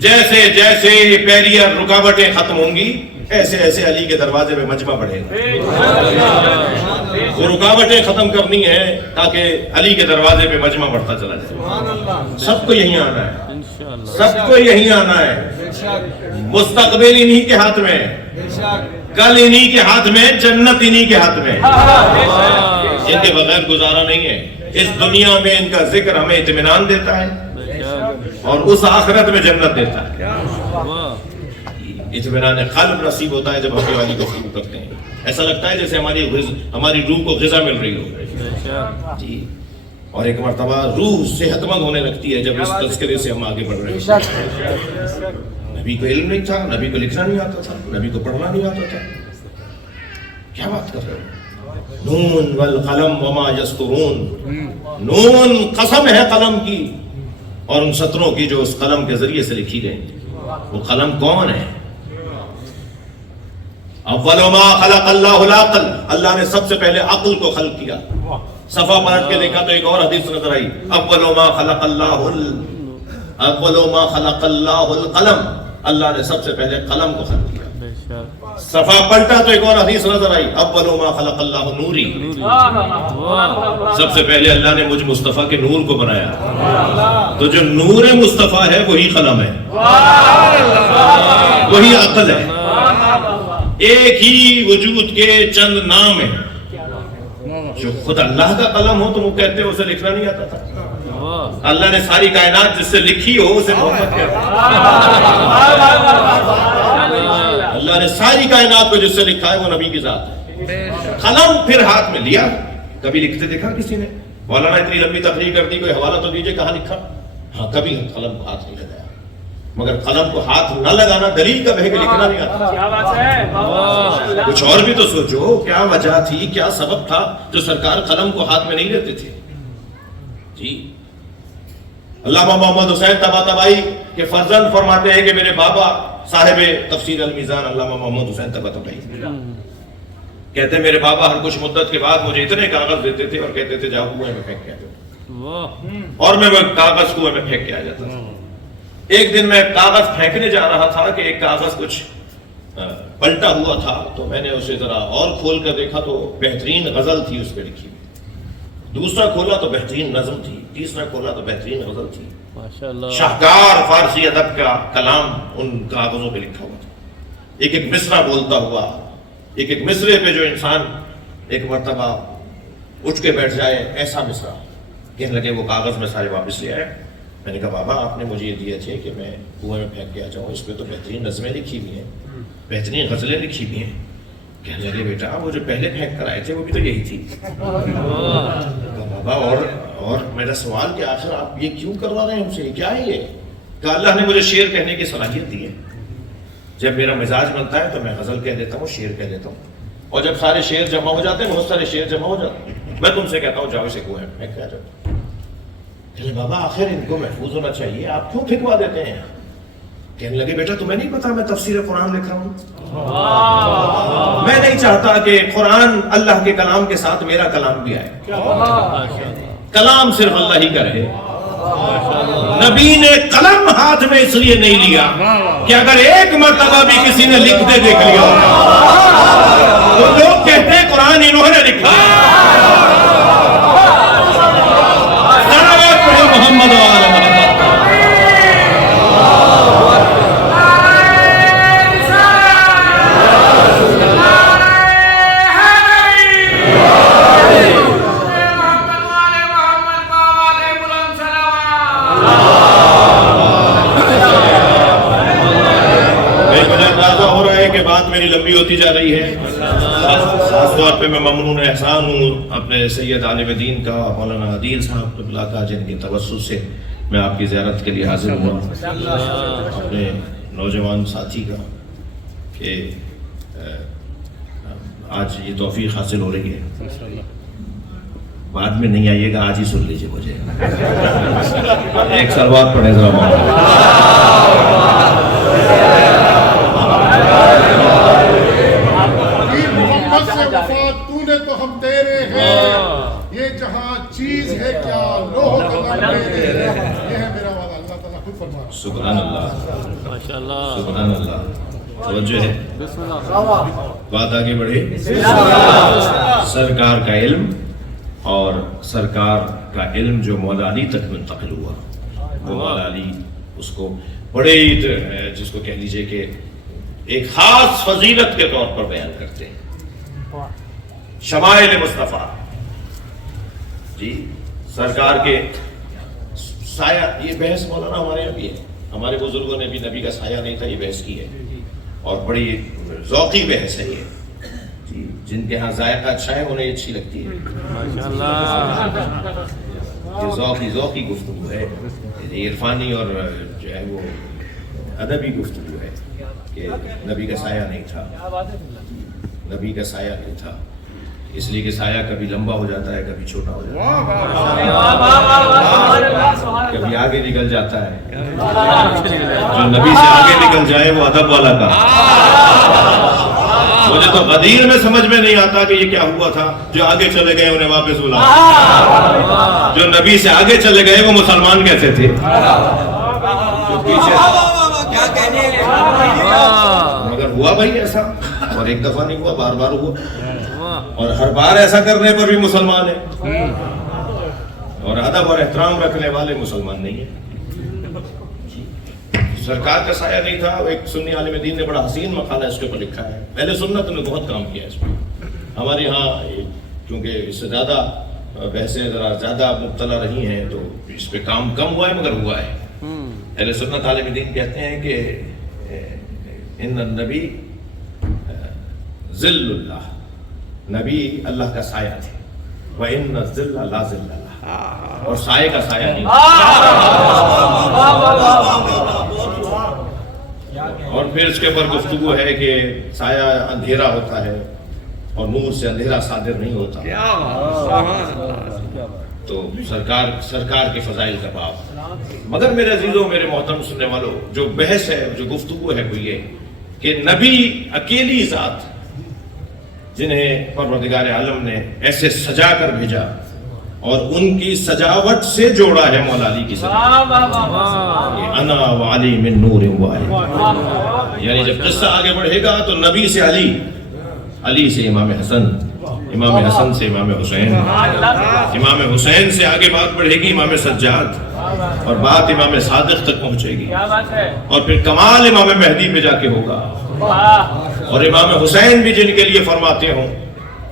جیسے جیسے بیریئر رکاوٹیں ختم ہوں گی ایسے ایسے علی کے دروازے میں مجمع بڑھے گا. وہ رکاوٹیں ختم کرنی ہے تاکہ علی کے دروازے پہ مجمع بڑھتا چلا جائے. سب کو یہیں آنا ہے, سب کو یہیں آنا ہے. مستقبل انہی کے ہاتھ میں, کل انہی کے ہاتھ میں, جنت انہی کے ہاتھ میں. ان کے بغیر گزارا نہیں ہے. اس دنیا میں ان کا ذکر ہمیں اطمینان دیتا ہے اور اس آخرت میں جنت دیتا ہے. اطمینان قلب نصیب ہوتا ہے جب ہم دیوالی کو شروع کرتے ہیں. ایسا لگتا ہے جیسے ہماری روح کو غذا مل رہی ہو جی. اور ایک مرتبہ روح صحت مند ہونے لگتی ہے جب اس تذکرے سے ہم آگے بڑھ رہے ہیں. نبی کو علم نہیں تھا, نبی کو لکھنا نہیں آتا تھا, نبی کو پڑھنا نہیں آتا تھا. کیا بات کر رہے ہو؟ نون والقلم وما یسطرون. نون قسم ہے قلم کی اور ان سطروں کی جو اس قلم کے ذریعے سے لکھی گئی. وہ قلم کون ہے؟ اول ما خلق اللہ العقل. اللہ نے سب سے پہلے عقل کو خلق کیا. صفحہ پلٹ کے دیکھا تو ایک اور حدیث نظر آئی, اول ما خلق اللہ القلم. اللہ نے سب سے پہلے قلم کو خلق کیا. صفحہ پلٹا تو ایک اور حدیث نظر آئی, اول ما خلق اللہ نوری. سب سے پہلے اللہ نے مجھ مصطفیٰ کے نور کو بنایا. تو جو نور مصطفیٰ ہے وہی قلم ہے, وہی عقل ہے. ایک ہی وجود کے چند نام ہیں. جو خود اللہ کا قلم ہو تو وہ کہتے ہیں اسے لکھنا نہیں آتا تھا. اللہ نے ساری کائنات جس سے لکھی ہو اسے محبت کیا. اللہ نے ساری کائنات کو جس سے لکھا ہے وہ نبی کی ذات ہے. قلم پھر ہاتھ میں لیا. کبھی لکھتے دیکھا کسی نے؟ مولانا اتنی لمبی تقریر کر دی, کوئی حوالہ تو دیجئے کہاں لکھا. ہاں کبھی قلم کو ہاتھ نہیں لگایا. مگر قلم کو ہاتھ نہ لگانا دلیل کب ہے کہ لکھنا نہیں آتا. کیا بات ہے. کچھ اور بھی تو سوچو, کیا وجہ تھی, کیا سبب تھا جو سرکار قلم کو ہاتھ میں نہیں لیتے تھے جی. علامہ محمد حسین طباطبائی کے فرزند فرماتے ہیں کہ میرے بابا صاحب تفسیر المیزان علامہ محمد حسین طباطبائی کہتے ہیں میرے بابا ہر کچھ مدت کے بعد مجھے اتنے کاغذ دیتے تھے اور کہتے تھے جاؤ کنویں میں پھینک کے آ جاؤ, اور میں وہ کاغذ کنویں میں پھینک کے آ جاتا تھا. ایک دن میں کاغذ پھینکنے جا رہا تھا کہ ایک کاغذ کچھ پلٹا ہوا تھا, تو میں نے اسے ذرا اور کھول کر دیکھا تو بہترین غزل تھی اس پہ لکھی ہوئی. دوسرا کھولا تو بہترین نظم تھی, تیسرا کھولا تو بہترین غزل تھی. شاہکار فارسی ادب کا کلام ان کاغذوں پہ لکھا ہوا تھا. ایک ایک مصرع بولتا ہوا, ایک ایک مصرے پہ جو انسان ایک مرتبہ اٹھ کے بیٹھ جائے ایسا مصرع. کہنے لگے وہ کاغذ میں سارے واپس لے آئے. میں نے کہا بابا آپ نے مجھے یہ دیے تھے کہ میں کنویں میں پھینک کے آ جاؤں, اس پہ تو بہترین نظمیں لکھی ہوئی ہیں, بہترین غزلیں لکھی ہوئی ہیں. کہنے لگے بیٹا وہ جو پہلے پھینک کر آئے تھے وہ بھی تو یہی تھی. بابا اور میرا سوال کہ آخر آپ یہ کیوں کروا رہے ہیں ہم سے, کیا ہے یہ؟ کہ اللہ نے مجھے شعر کہنے کی صلاحیت دی ہے. جب میرا مزاج بنتا ہے تو میں غزل کہہ دیتا ہوں, شعر کہہ دیتا ہوں, اور جب سارے شعر جمع ہو جاتے ہیں, بہت سارے شعر جمع ہو جاتے ہیں, میں تم سے کہتا ہوں جاؤ اسے کنویں میں پھینک کے آ جاؤ. بابا آخر ان کو محفوظ ہونا چاہیے, آپ کیوں پھینکوا دیتے ہیں؟ کہنے لگے بیٹا تمہیں نہیں پتا میں تفسیر قرآن لکھ رہا ہوں. میں نہیں چاہتا کہ قرآن اللہ کے کلام کے ساتھ میرا کلام بھی آئے. کلام صرف اللہ ہی کا رہے. نبی نے قلم ہاتھ میں اس لیے نہیں لیا کہ اگر ایک مرتبہ بھی کسی نے لکھتے دیکھ لیا تو لوگ کہتے ہیں قرآن انہوں نے لکھا. محمد وعلى محمد. مجھے اندازہ ہو رہا ہے کہ بات میری لمبی ہوتی جا رہی ہے. خاص طور پہ میں ممنون احسان ہوں اپنے سید عالم دین کا مولانا عدیل صاحب قبلہ کا, جن کی توسط سے میں آپ کی زیارت کے لیے حاضر ہوا. اپنے نوجوان ساتھی کا کہ آج یہ توفیق حاصل ہو رہی ہے. بعد میں نہیں آئیے گا, آج ہی سن لیجیے مجھے. ایک سلوات پڑھیں ذرا تو نے تو ہم تیرے ہیں, یہ جہاں چیز ہے کیا لوہ قلم میرے. یہ ہے میرا وعدہ, اللہ تعالیٰ خود فرما. سبحان اللہ ماشاءاللہ سبحان اللہ. توجہ ہے, بات آگے بڑھے. سرکار کا علم اور سرکار کا علم جو مولا علی تک منتقل ہوا, وہ مولا علی اس کو بڑے جس کو کہہ لیجئے کہ ایک خاص فضیلت کے طور پر بیان کرتے ہیں. شمائل مصطفیٰ جی, سرکار کے سایہ, یہ بحث مولانا ہمارے یہاں بھی ہے, ہمارے بزرگوں نے بھی نبی کا سایہ نہیں تھا یہ بحث کی ہے, اور بڑی ذوقی بحث ہے یہ جی. جن کے ہاں ذائقہ اچھا ہے انہیں اچھی لگتی ہے. یہ ذوقی گفتگو ہے, عرفانی اور جو ہے وہ ادبی گفتگو ہے کہ نبی کا سایہ نہیں تھا, نبی کا سایہ نہیں تھا, اس لیے کہ سایہ کبھی لمبا ہو جاتا ہے, کبھی چھوٹا ہو جاتا ہے, کبھی آگے نکل جاتا ہے. جو نبی سے آگے نکل جائے وہ ادب والا کا. مجھے تو غدیر میں سمجھ میں نہیں آتا کہ یہ کیا ہوا تھا. جو آگے چلے گئے انہیں واپس بلا, جو نبی سے آگے چلے گئے وہ مسلمان کیسے تھے, جو پیچھے. مگر ہوا بھائی ایسا, اور ایک دفعہ نہیں ہوا, بار بار ہوا, اور ہر بار ایسا کرنے پر بھی مسلمان ہے, اور ادب اور احترام رکھنے والے مسلمان نہیں ہیں. سرکار کا سایہ نہیں تھا. ایک سنی عالم دین نے بڑا حسین مقالہ اس کے اوپر لکھا ہے. اہل سنت نے بہت کام کیا اس پہ. ہمارے ہاں کیونکہ اس سے زیادہ بحثیں ذرا زیادہ مبتلا رہی ہیں تو اس پہ کام کم ہوا ہے, مگر ہوا ہے. اہل سنت عالم دین کہتے ہیں کہ ان النبی ظل اللہ, نبی اللہ کا سایہ تھے, وَإِنَّ الظِّلَّ لَا ظِلَّ لَهُ, اور سائے کا سایہ نہیں. اور پھر اس کے اوپر گفتگو ہے کہ سایہ اندھیرا ہوتا ہے اور نور سے اندھیرا صادر نہیں ہوتا. تو سرکار کے فضائل کا باب. مگر میرے عزیزوں, میرے محترم سننے والوں, جو بحث ہے, جو گفتگو ہے, وہ یہ کہ نبی اکیلی ذات جنہیں پروردگار عالم نے ایسے سجا کر بھیجا اور ان کی سجاوٹ سے جوڑا ہے مولا علی کی سجاوٹ. انا وعلی من نور واحد, یعنی جب قصہ آگے بڑھے گا تو نبی سے علی, علی سے امام حسن, امام حسن سے امام حسین, امام حسین سے آگے بات بڑھے گی امام سجاد, اور بات امام صادق تک پہنچے گی, اور پھر کمال امام مہدی پہ جا کے ہوگا. اور امام حسین بھی جن کے لیے فرماتے ہوں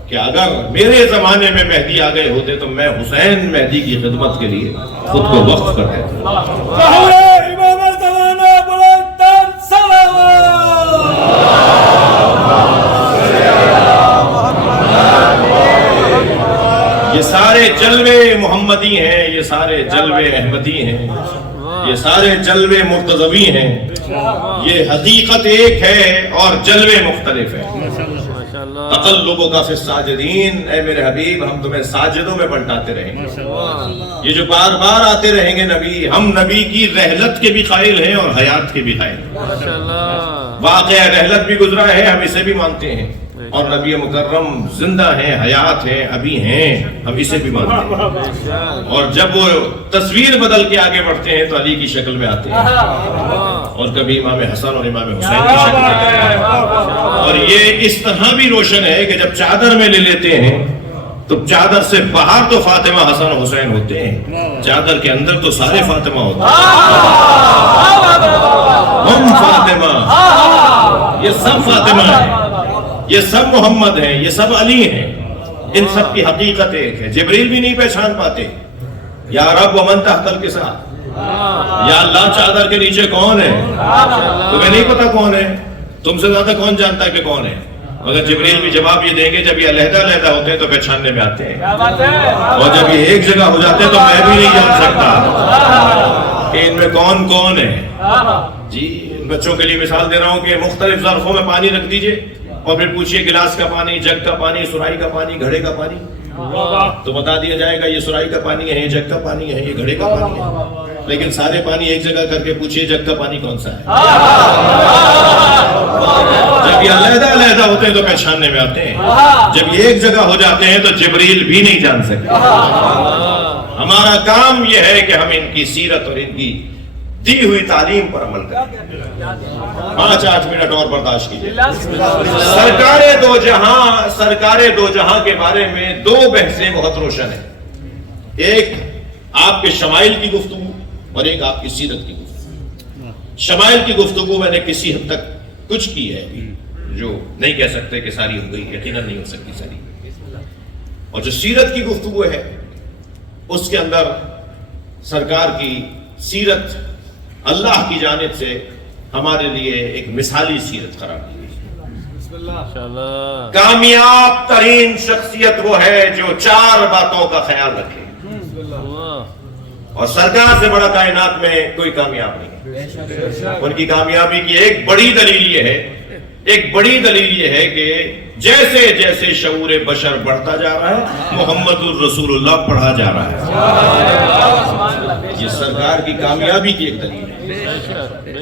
کہ اگر میرے زمانے میں مہدی آ گئے ہوتے تو میں حسین مہدی کی خدمت کے لیے خود کو وقف کر دیتا. امام زمانہ بلند تر صلوات. یہ سارے جلوے محمدی ہیں, یہ سارے جلوے احمدی ہیں, یہ سارے جلوے مرتضوی ہیں. یہ حقیقت ایک ہے اور جلوے مختلف ہیں. تقلبک فی الساجدین, اے میرے حبیب ہم تمہیں ساجدوں میں پلٹاتے رہیں گے. یہ جو بار بار آتے رہیں گے نبی, ہم نبی کی رحلت کے بھی قائل ہیں اور حیات کے بھی قائل ہیں. واقعہ رحلت بھی گزرا ہے, ہم اسے بھی مانتے ہیں, اور نبی مکرم زندہ ہیں, حیات ہیں, ابھی ہیں, ہم اسے بھی مانتے ہیں. اور جب وہ تصویر بدل کے آگے بڑھتے ہیں تو علی کی شکل میں آتے ہیں, اور کبھی امام حسن اور امام حسین کی شکل میں آتے ہیں. اور یہ اس طرح بھی روشن ہے کہ جب چادر میں لے لیتے ہیں تو چادر سے باہر تو فاطمہ حسن و حسین ہوتے ہیں, چادر کے اندر تو سارے فاطمہ ہوتے ہیں. ہم فاطمہ, یہ سب فاطمہ ہیں, یہ سب محمد ہیں, یہ سب علی ہیں. ان سب کی حقیقت ایک ہے. جبریل بھی نہیں پہچان پاتے. یا رب ومن تحت الکساء, یا اللہ چادر کے نیچے کون ہے, تمہیں نہیں پتا کون ہے, تم سے زیادہ کون جانتا ہے کہ کون ہے. مگر جبریل بھی جواب یہ دیں گے جب یہ علیحدہ علیحدہ ہوتے ہیں تو پہچاننے میں آتے ہیں, اور جب یہ ایک جگہ ہو جاتے ہیں تو میں بھی نہیں جان سکتا کہ ان میں کون کون ہے. جی بچوں کے لیے مثال دے رہا ہوں کہ مختلف ظرفوں میں پانی رکھ دیجئے اور پھر پوچھئے گلاس کا پانی, جگ کا پانی, سرائی کا پانی, گھڑے کا پانی, تو بتا دیا جائے گا یہ سرائی کا پانی ہے, یہ جگ کا پانی ہے, یہ گھڑے کا پانی ہے. لیکن سارے پانی ایک جگہ کر کے پوچھئے جگ کا پانی کون سا ہے. جب یہ علیحدہ علیحدہ ہوتے ہیں تو پہچاننے میں آتے ہیں, جب یہ ایک جگہ ہو جاتے ہیں تو جبریل بھی نہیں جان سکتے. ہمارا کام یہ ہے کہ ہم ان کی سیرت اور ان کی دی ہوئی تعلیم پر عمل کریں. 5-8 منٹ اور برداشت کیجیے. سرکار دو جہاں کے بارے میں 2 بحثیں بہت روشن ہیں. ایک آپ کے شمائل کی گفتگو اور ایک آپ کی سیرت کی گفتگو. شمائل کی گفتگو میں نے کسی حد تک کچھ کی ہے جو نہیں کہہ سکتے کہ ساری ہو گئی, یقیناً نہیں ہو سکتی ساری. اور جو سیرت کی گفتگو ہے اس کے اندر سرکار کی سیرت اللہ کی جانب سے ہمارے لیے ایک مثالی سیرت قرار دی گئی. کامیاب ترین شخصیت وہ ہے جو 4 باتوں کا خیال رکھے, اور سرکار سے بڑا کائنات میں کوئی کامیاب نہیں ہے. ان کی کامیابی کی ایک بڑی دلیل یہ ہے کہ جیسے جیسے شعور بشر بڑھتا جا رہا ہے محمد الرسول اللہ پڑھا جا رہا ہے. یہ سرکار کی کامیابی کی ایک دلیل ہے.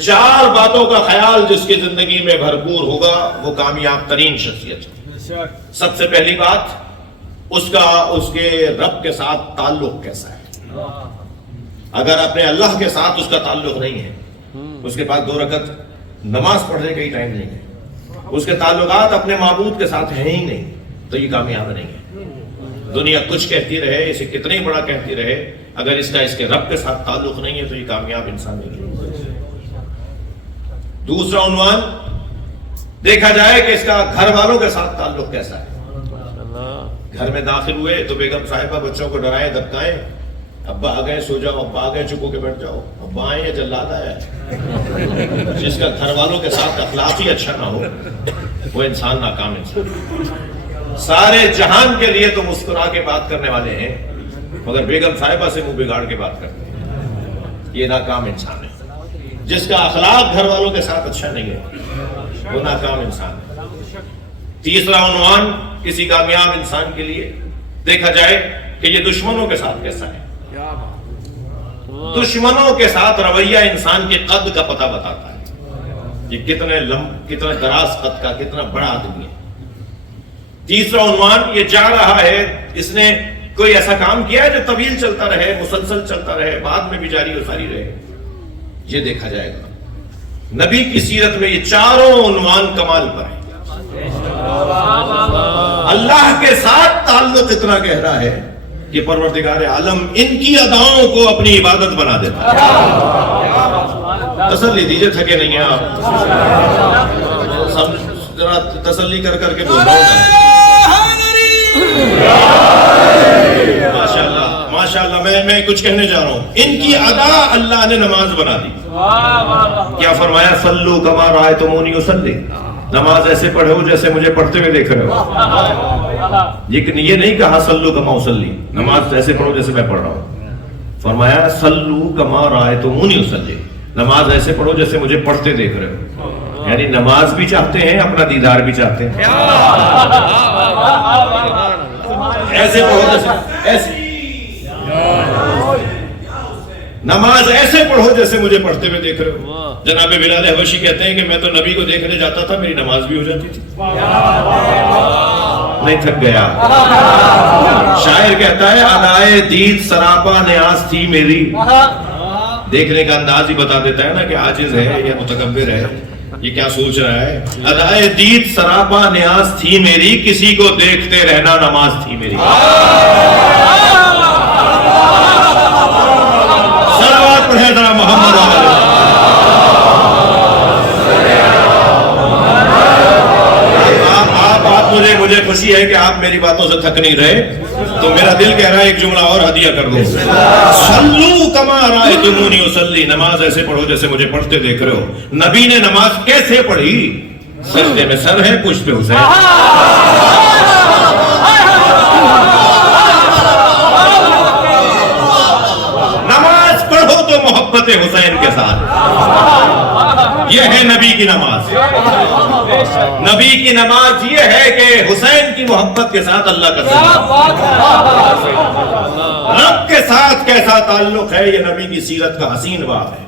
4 باتوں کا خیال جس کی زندگی میں بھرپور ہوگا وہ کامیاب ترین شخصیت ہے. سب سے پہلی بات اس کے رب کے ساتھ تعلق کیسا ہے. اگر اپنے اللہ کے ساتھ اس کا تعلق نہیں ہے, اس کے پاس 2 رکعت نماز پڑھنے کا ہی ٹائم نہیں ہے, اس کے تعلقات اپنے معبود کے ساتھ ہیں ہی نہیں, تو یہ کامیاب نہیں ہے. دنیا کچھ کہتی رہے, اسے کتنی بڑا کہتی رہے, اگر اس کے رب کے ساتھ تعلق نہیں ہے تو یہ کامیاب انسان نہیں ہے. دوسرا عنوان دیکھا جائے کہ اس کا گھر والوں کے ساتھ تعلق کیسا ہے. گھر میں داخل ہوئے تو بیگم صاحبہ بچوں کو ڈرائیں دھمکائیں, ابا آ گئے سو جاؤ, ابا آ گئے چپ ہو کے بیٹھ جاؤ, ابا آئے یا جلاد آیا ہے. جس کا گھر والوں کے ساتھ اخلاق ہی اچھا نہ ہو وہ انسان ناکام انسان. سارے جہان کے لیے تو مسکرا کے بات کرنے والے ہیں مگر بیگم صاحبہ سے منہ بگاڑ کے بات کرتے ہیں, یہ ناکام انسان ہے. جس کا اخلاق گھر والوں کے ساتھ اچھا نہیں ہے وہ ناکام انسان ہے. تیسرا عنوان کسی کامیاب انسان کے لیے دیکھا جائے کہ یہ دشمنوں کے ساتھ کیسا ہے. دشمنوں کے ساتھ رویہ انسان کے قد کا پتہ بتاتا ہے, یہ کتنا دراز قد کا, کتنا بڑا آدمی ہے. تیسرا عنوان یہ جا رہا ہے, اس نے کوئی ایسا کام کیا ہے جو طویل چلتا رہے, مسلسل چلتا رہے, بعد میں بھی جاری و ساری رہے, یہ دیکھا جائے گا. نبی کی سیرت میں یہ 4 عنوان کمال پر ہیں. اللہ کے ساتھ تعلق اتنا گہرا ہے کہ پروردگار عالم ان کی اداؤں کو اپنی عبادت بنا دیتا ہے. تسلی دیجئے, تھکے نہیں ہیں آپ, ذرا تسلی کر کے بول رہا ہوں. ماشاءاللہ میں کچھ کہنے جا رہا ہوں. ان کی ادا اللہ نے نماز بنا دی. کیا فرمایا, صلو کما رأیتمونی اصلی, نماز ایسے پڑھو جیسے مجھے پڑھتے ہوئے دیکھ رہے ہو. یہ نہیں کہا صلو کما اصلی, نماز ایسے پڑھو جیسے میں پڑھ رہا ہوں. فرمایا صلو کما رأیتمونی اصلی, نماز ایسے پڑھو جیسے مجھے پڑھتے دیکھ رہے ہو. یعنی نماز بھی چاہتے ہیں, اپنا دیدار بھی چاہتے ہیں. ایسے پڑھو جیسے نماز ایسے پڑھو جیسے مجھے پڑھتے ہوئے دیکھ رہے ہو. جناب بلال حبشی کہتے ہیں کہ میں تو نبی کو دیکھنے جاتا تھا, میری نماز بھی ہو جاتی تھی. نہیں تھک گیا. شاعر کہتا ہے ادائے دید سراپا نیاز تھی میری. دیکھنے کا انداز ہی بتا دیتا ہے نا کہ عاجز ہے یا متکبر ہے, یہ کیا سوچ رہا ہے. ادائے دید سراپا نیاز تھی میری, کسی کو دیکھتے رہنا نماز تھی میری. صلوات پڑھیں ذرا محمد علیہ. مجھے خوشی ہے کہ آپ میری باتوں سے تھک نہیں رہے, تو میرا دل کہہ رہا ہے ایک جملہ اور ہدیہ کر دو. صلو کما رأیتمونی اصلی, نماز ایسے پڑھو جیسے مجھے پڑھتے دیکھ رہے ہو. نبی نے نماز کیسے پڑھی؟ سجدے میں سر ہے, پشت پہ حسین. نماز پڑھو تو محبت حسین کے ساتھ, یہ ہے نبی کی نماز. نبی کی نماز یہ ہے کہ حسین کی محبت کے ساتھ اللہ کا تعلق. رب کے ساتھ کیسا تعلق ہے, یہ نبی کی سیرت کا حسین باب ہے.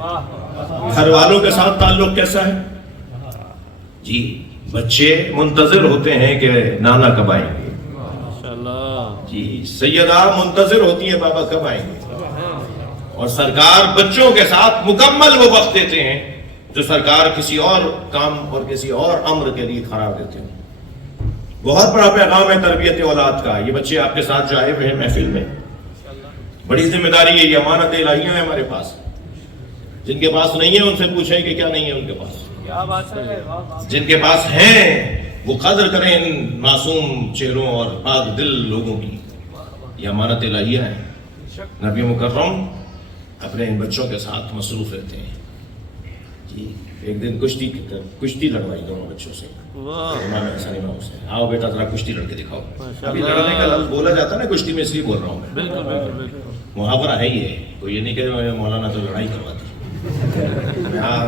گھر والوں کے ساتھ تعلق کیسا ہے جی؟ بچے منتظر ہوتے ہیں کہ نانا کب آئیں گے جی, سیدہ منتظر ہوتی ہے بابا کب آئیں گے. اور سرکار بچوں کے ساتھ مکمل وہ وقت دیتے ہیں جو سرکار کسی اور کام اور کسی اور امر کے لیے قرار دیتے ہیں. بہت بڑا پیغام ہے تربیت اولاد کا. یہ بچے آپ کے ساتھ جو آئے ہوئے ہیں محفل میں، بڑی ذمہ داری ہے، یہ امانت الہیہ ہے ہمارے پاس. جن کے پاس نہیں ہے ان سے پوچھیں کہ کیا نہیں ہے ان کے پاس. جن کے پاس ہیں وہ قدر کریں ان معصوم چہروں اور پاک دل لوگوں کی. یہ امانت الہیہ ہے. نبی مکرم اپنے ان بچوں کے ساتھ مصروف رہتے ہیں. جی ایک دن کشتی لڑوائی دونوں بچوں سے. امام حسن امام حسین، آؤ بیٹا ذرا کشتی لڑ کے دکھاؤ. ابھی لڑنے کا لفظ بولا جاتا ہے نا کشتی میں، اس لیے بول رہا ہوں میں. محاورہ ہے ہی ہے، کوئی یہ نہیں کہ مولانا تو لڑائی کرواتی.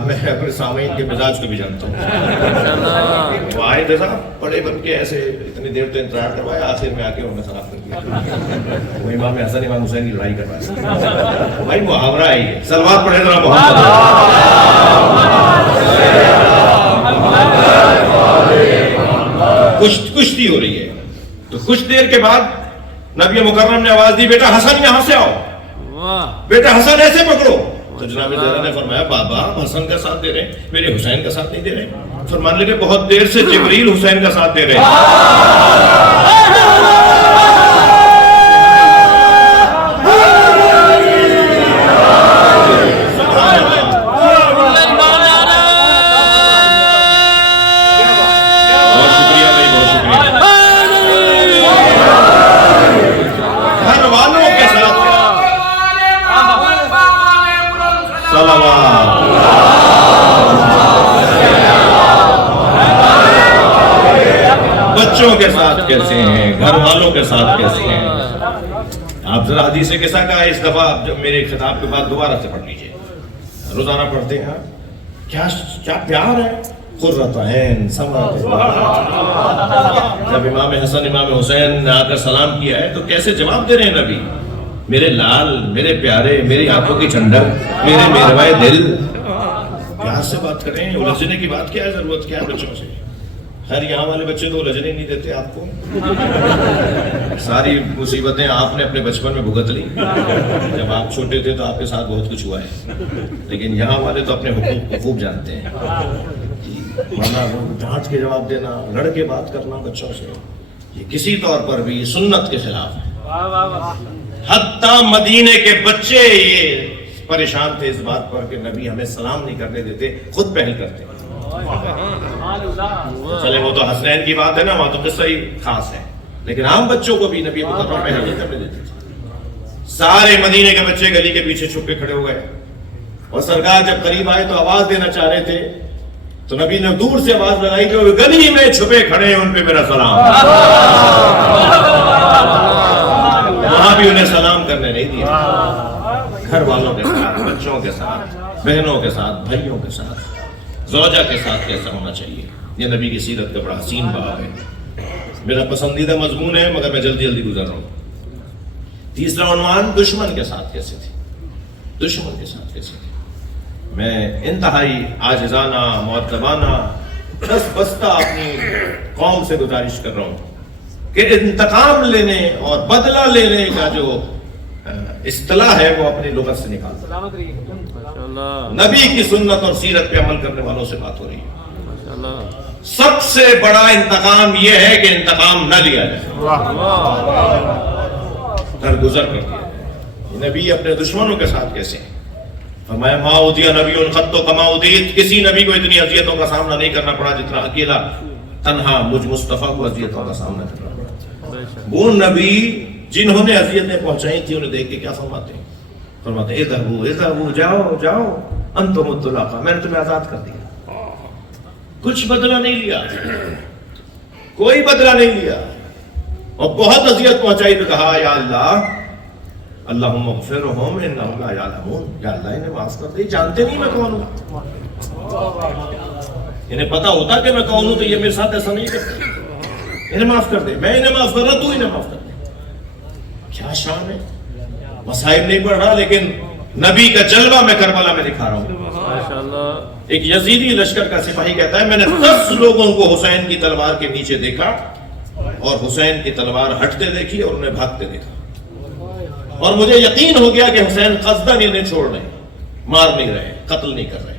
میں اپنے سامعین کے مزاج کو بھی جانتا ہوں. وہ آئے تھے صاحب بڑے بن کے ایسے اتنی دیر تو انتظار کروایا، آخر میں آ کے انہوں نے خراب کر دیا. وہ امام حسن امام حسین کی لڑائی کروایا. بھائی محاورہ ہے یہ. سلوات پڑھے ذرا کشتی ہو رہی ہے. تو کچھ دیر کے بعد نبی مکرم نے آواز دی، بیٹا حسن یہاں سے آؤ، بیٹا حسن ایسے پکڑو. تو جناب زہرا نے فرمایا بابا آپ حسن کا ساتھ دے رہے ہیں، میرے حسین کا ساتھ نہیں دے رہے. فرمانے لگے بہت دیر سے جبریل حسین کا ساتھ دے رہے ہیں. بچوں کے ساتھ کیسے ہیں، گھر والوں کے ساتھ کیسے ہیں. آپ ذرا حدیث قصہ کا اس دفعہ جب میرے خطاب کے بعد دوبارہ سے پڑھ لیجئے. روزانہ پڑھتے ہیں کیا پیار ہے. قرۃ عین ثمرۃ. جب امام حسن امام حسین نے آ کر سلام کیا ہے تو کیسے جواب دے رہے ہیں نبی. میرے لال، میرے پیارے، میری آنکھوں کی ٹھنڈک، میرے میروائے دل. پیار سے بات کریں. الجھنے کی بات کیا ہے، ضرورت کیا ہے بچوں سے. خیر یہاں والے بچے تو الجھنے نہیں دیتے آپ کو. ساری مصیبتیں آپ نے اپنے بچپن میں بھگت لی. جب آپ چھوٹے تھے تو آپ کے ساتھ بہت کچھ ہوا ہے، لیکن یہاں والے تو اپنے حقوق کو خوب جانتے ہیں. ورنہ ڈانٹ کے جواب دینا، لڑ کے بات کرنا بچوں سے، یہ کسی طور پر بھی سنت کے خلاف ہے. حتیٰ مدینے کے بچے یہ پریشان تھے اس بات پر کہ نبی ہمیں سلام نہیں کرنے دیتے، خود پہل کرتے. چلے وہ تو حسنین کی بات ہے نا، وہاں تو قصہ ہی خاص ہے، لیکن عام بچوں کو بھی نبی مکرم پہل نہیں کرنے دیتے. سارے مدینے کے بچے گلی کے پیچھے چھپ کے کھڑے ہو گئے، اور سرکار جب قریب آئے تو آواز دینا چاہ رہے تھے تو نبی نے دور سے آواز لگائی کہ وہ گلی میں چھپے کھڑے ہیں، ان پہ میرا سلام. وہاں بھی انہیں سلام کرنے نہیں دیا. گھر والوں کے ساتھ، بچوں کے ساتھ، بہنوں کے ساتھ، بھائیوں کے ساتھ، زوجہ کے ساتھ کیسا ہونا چاہیے. یہ نبی کی سیرت کا بڑا حسین باب ہے. میرا پسندیدہ مضمون ہے مگر میں جلدی گزر رہا ہوں. تیسرا عنوان دشمن کے ساتھ کیسے تھے. دشمن کے ساتھ کیسے تھے. میں انتہائی عاجزانہ مؤدبانہ دست بستہ اپنی قوم سے گزارش کر رہا ہوں کہ انتقام لینے اور بدلہ لینے کا جو اصطلاح ہے وہ اپنی لغت سے نکال. نبی کی سنت اور سیرت پہ عمل کرنے والوں سے بات ہو رہی ہے. سب سے بڑا انتقام یہ ہے کہ انتقام نہ لیا جائے، درگزر کر دیا جائے. نبی اپنے دشمنوں کے ساتھ کیسے ہیں. فرمایا ما اوتي نبی قط کما اوتیت. کسی نبی کو اتنی اذیتوں کا سامنا نہیں کرنا پڑا جتنا اکیلا تنہا مجھ مصطفیٰ کو اذیتوں کا سامنا کرنا پڑا. وہ نبی جنہوں نے اذیتیں پہنچائی تھی انہیں دیکھ کے کیا فرماتے ہیں؟ فرماتے ہیں اذهبوا جاؤ جاؤ انتم الطلقاء، میں نے تمہیں آزاد کر دیا. کچھ بدلہ نہیں لیا، کوئی بدلہ نہیں لیا. اور بہت اذیت پہنچائی تو کہا یا اللہ اللہم اغفرہم انہم لا یعلمون. یا اللہ انہیں معاف کر دے، جانتے نہیں میں کون ہوں. انہیں پتا ہوتا کہ میں کون ہوں تو یہ میرے ساتھ ایسا نہیں کرتے. انہیں معاف کر دے، میں انہیں معاف کر رہا، تو انہیں معاف کر دے. کیا شان ہے. مصائب نہیں پڑھ رہا لیکن نبی کا جلوہ میں کربلا میں دکھا رہا ہوں. ایک یزیدی لشکر کا سپاہی کہتا ہے میں نے 10 لوگوں کو حسین کی تلوار کے نیچے دیکھا اور حسین کی تلوار ہٹتے دیکھی اور انہیں بھاگتے دیکھا. اور مجھے یقین ہو گیا کہ حسین قصدن انہیں چھوڑ رہے ہیں، مار نہیں رہے، قتل نہیں کر رہے.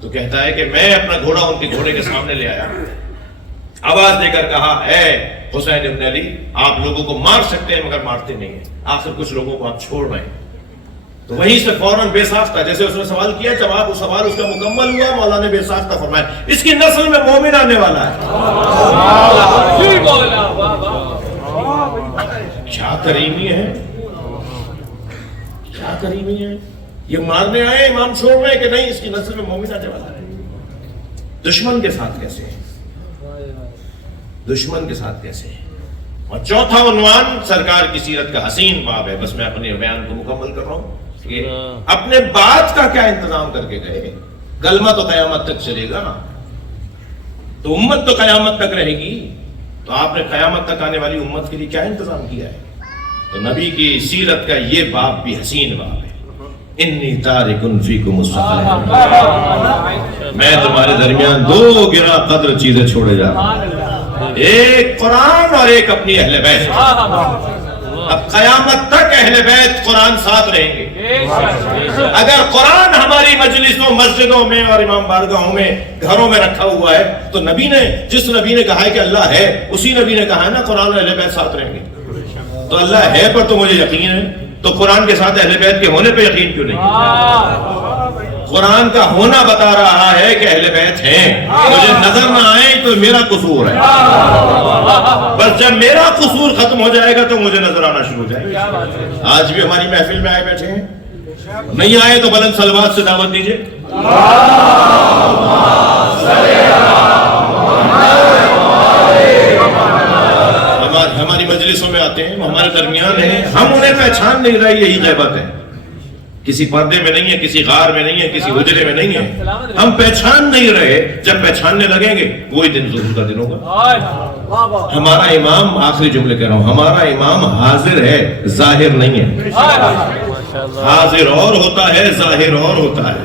تو کہتا ہے کہ میں اپنا گھوڑا ان کے گھوڑے کے سامنے لے آیا، آواز دے کر کہا اے حسین ابن علی، آپ لوگوں کو مار سکتے ہیں مگر مارتے نہیں ہیں، آخر کچھ لوگوں کو آپ چھوڑ رہے ہیں. تو وہیں سے فوراً بے ساختہ، جیسے اس نے سوال کیا، جواب سوال اس کا مکمل ہوا، مولا نے بے ساختہ فرمایا اس کی نسل میں مومن آنے والا ہے. کیا کریمی ہے، کیا کریمی ہے. یہ مارنے آئے، امام چھوڑ رہے کہ نہیں، اس کی نسل میں مومن آنے والا ہے. دشمن کے ساتھ کیسے ہے، دشمن کے ساتھ کیسے ہے. اور چوتھا عنوان سرکار کی سیرت کا حسین باب ہے. بس میں اپنے بیان کو مکمل کر رہا ہوں کہ اپنے بات کا کیا انتظام کر کے گئے. کلمہ تو قیامت تک چلے گا، تو امت تو قیامت تک رہے گی، تو آپ نے قیامت تک آنے والی امت کے لیے کیا انتظام کیا ہے. تو نبی کی سیرت کا یہ باب بھی حسین باب ہے. انی تارک فیکم الثقلین، میں تمہارے درمیان دو گراں قدر چیزیں چھوڑے جا رہا ہوں، ایک قرآن اور ایک اپنی اہل بیت. اب قیامت تک اہل بیت قرآن ساتھ رہیں گے. اگر قرآن ہماری مجلسوں، مسجدوں میں اور امام بارگاہوں میں، گھروں میں رکھا ہوا ہے، تو نبی نے، جس نبی نے کہا ہے کہ اللہ ہے، اسی نبی نے کہا ہے نا قرآن اور اہل بیت ساتھ رہیں گے. تو اللہ ہے پر تو مجھے یقین ہے، تو قرآن کے ساتھ اہل بیت کے ہونے پہ یقین کیوں نہیں؟ قرآن کا ہونا بتا رہا ہے کہ اہل بیت ہیں. مجھے نظر نہ آئے تو میرا قصور ہے، بس جب میرا قصور ختم ہو جائے گا تو مجھے نظر آنا شروع ہو جائے گا. آج بھی ہماری محفل میں آئے بیٹھے ہیں، نہیں آئے تو بلند صلوات سے دعوت دیجئے. ہماری مجلسوں میں آتے ہیں، ہمارے درمیان ہیں، ہم انہیں پہچان نہیں رہے، یہی غیبت ہے. کسی پردے میں نہیں ہے، کسی غار میں نہیں ہے، کسی حجرے میں نہیں ہے، ہم پہچان نہیں رہے. جب پہچاننے لگیں گے وہی دن ظہور کا دن ہوگا. ہمارا امام، آخری جملے کہہ رہا ہوں، ہمارا امام حاضر ہے، ظاہر نہیں ہے. حاضر اور ہوتا ہے، ظاہر اور ہوتا ہے.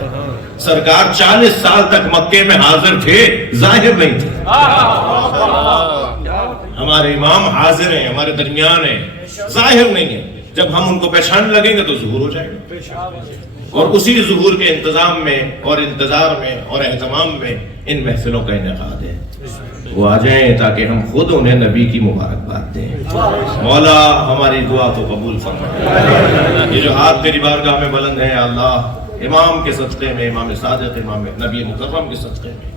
سرکار 40 سال تک مکے میں حاضر تھے، ظاہر نہیں تھے. ہمارے امام حاضر ہیں، ہمارے درمیان ہیں، ظاہر نہیں ہے. جب ہم ان کو پہچان لگیں گے تو ظہور ہو جائے گا. اور اسی ظہور کے انتظام میں اور انتظار میں اور اہتمام میں ان محفلوں کا انعقاد ہے. وہ آ جائیں تاکہ ہم خود انہیں نبی کی مبارکباد دیں. مولا ہماری دعا کو قبول فرما. یہ جو ہاتھ تیری بارگاہ میں بلند ہے اللہ، امام کے صدقے میں، امام صادق، امام نبی مکرم کے صدقے میں،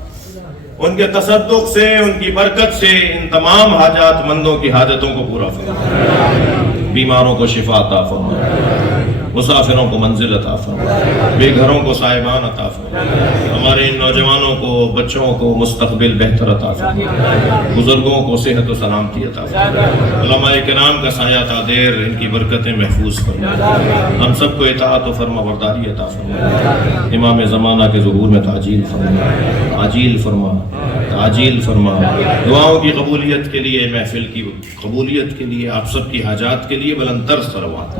ان کے تصدق سے، ان کی برکت سے ان تمام حاجات مندوں کی حاجتوں کو پورا فرما. بیماروں کو شفا عطا فرما، مسافروں کو منزل عطا فرما، بے گھروں کو صاحبان عطا فرما، ہمارے ان نوجوانوں کو، بچوں کو مستقبل بہتر عطا فرما، بزرگوں کو صحت و سلامتی عطا فرما، علماء کرام کا سایہ تادیر، ان کی برکتیں محفوظ فرما، ہم سب کو اطاعت و فرما برداری عطا فرما. امام زمانہ کے ظہور میں تعجیل فرما، تعجیل فرما، تعجیل فرما. دعاؤں کی قبولیت کے لیے، محفل کی قبولیت کے لیے، آپ سب کی حاجات کے لیے بلند تر صلوات.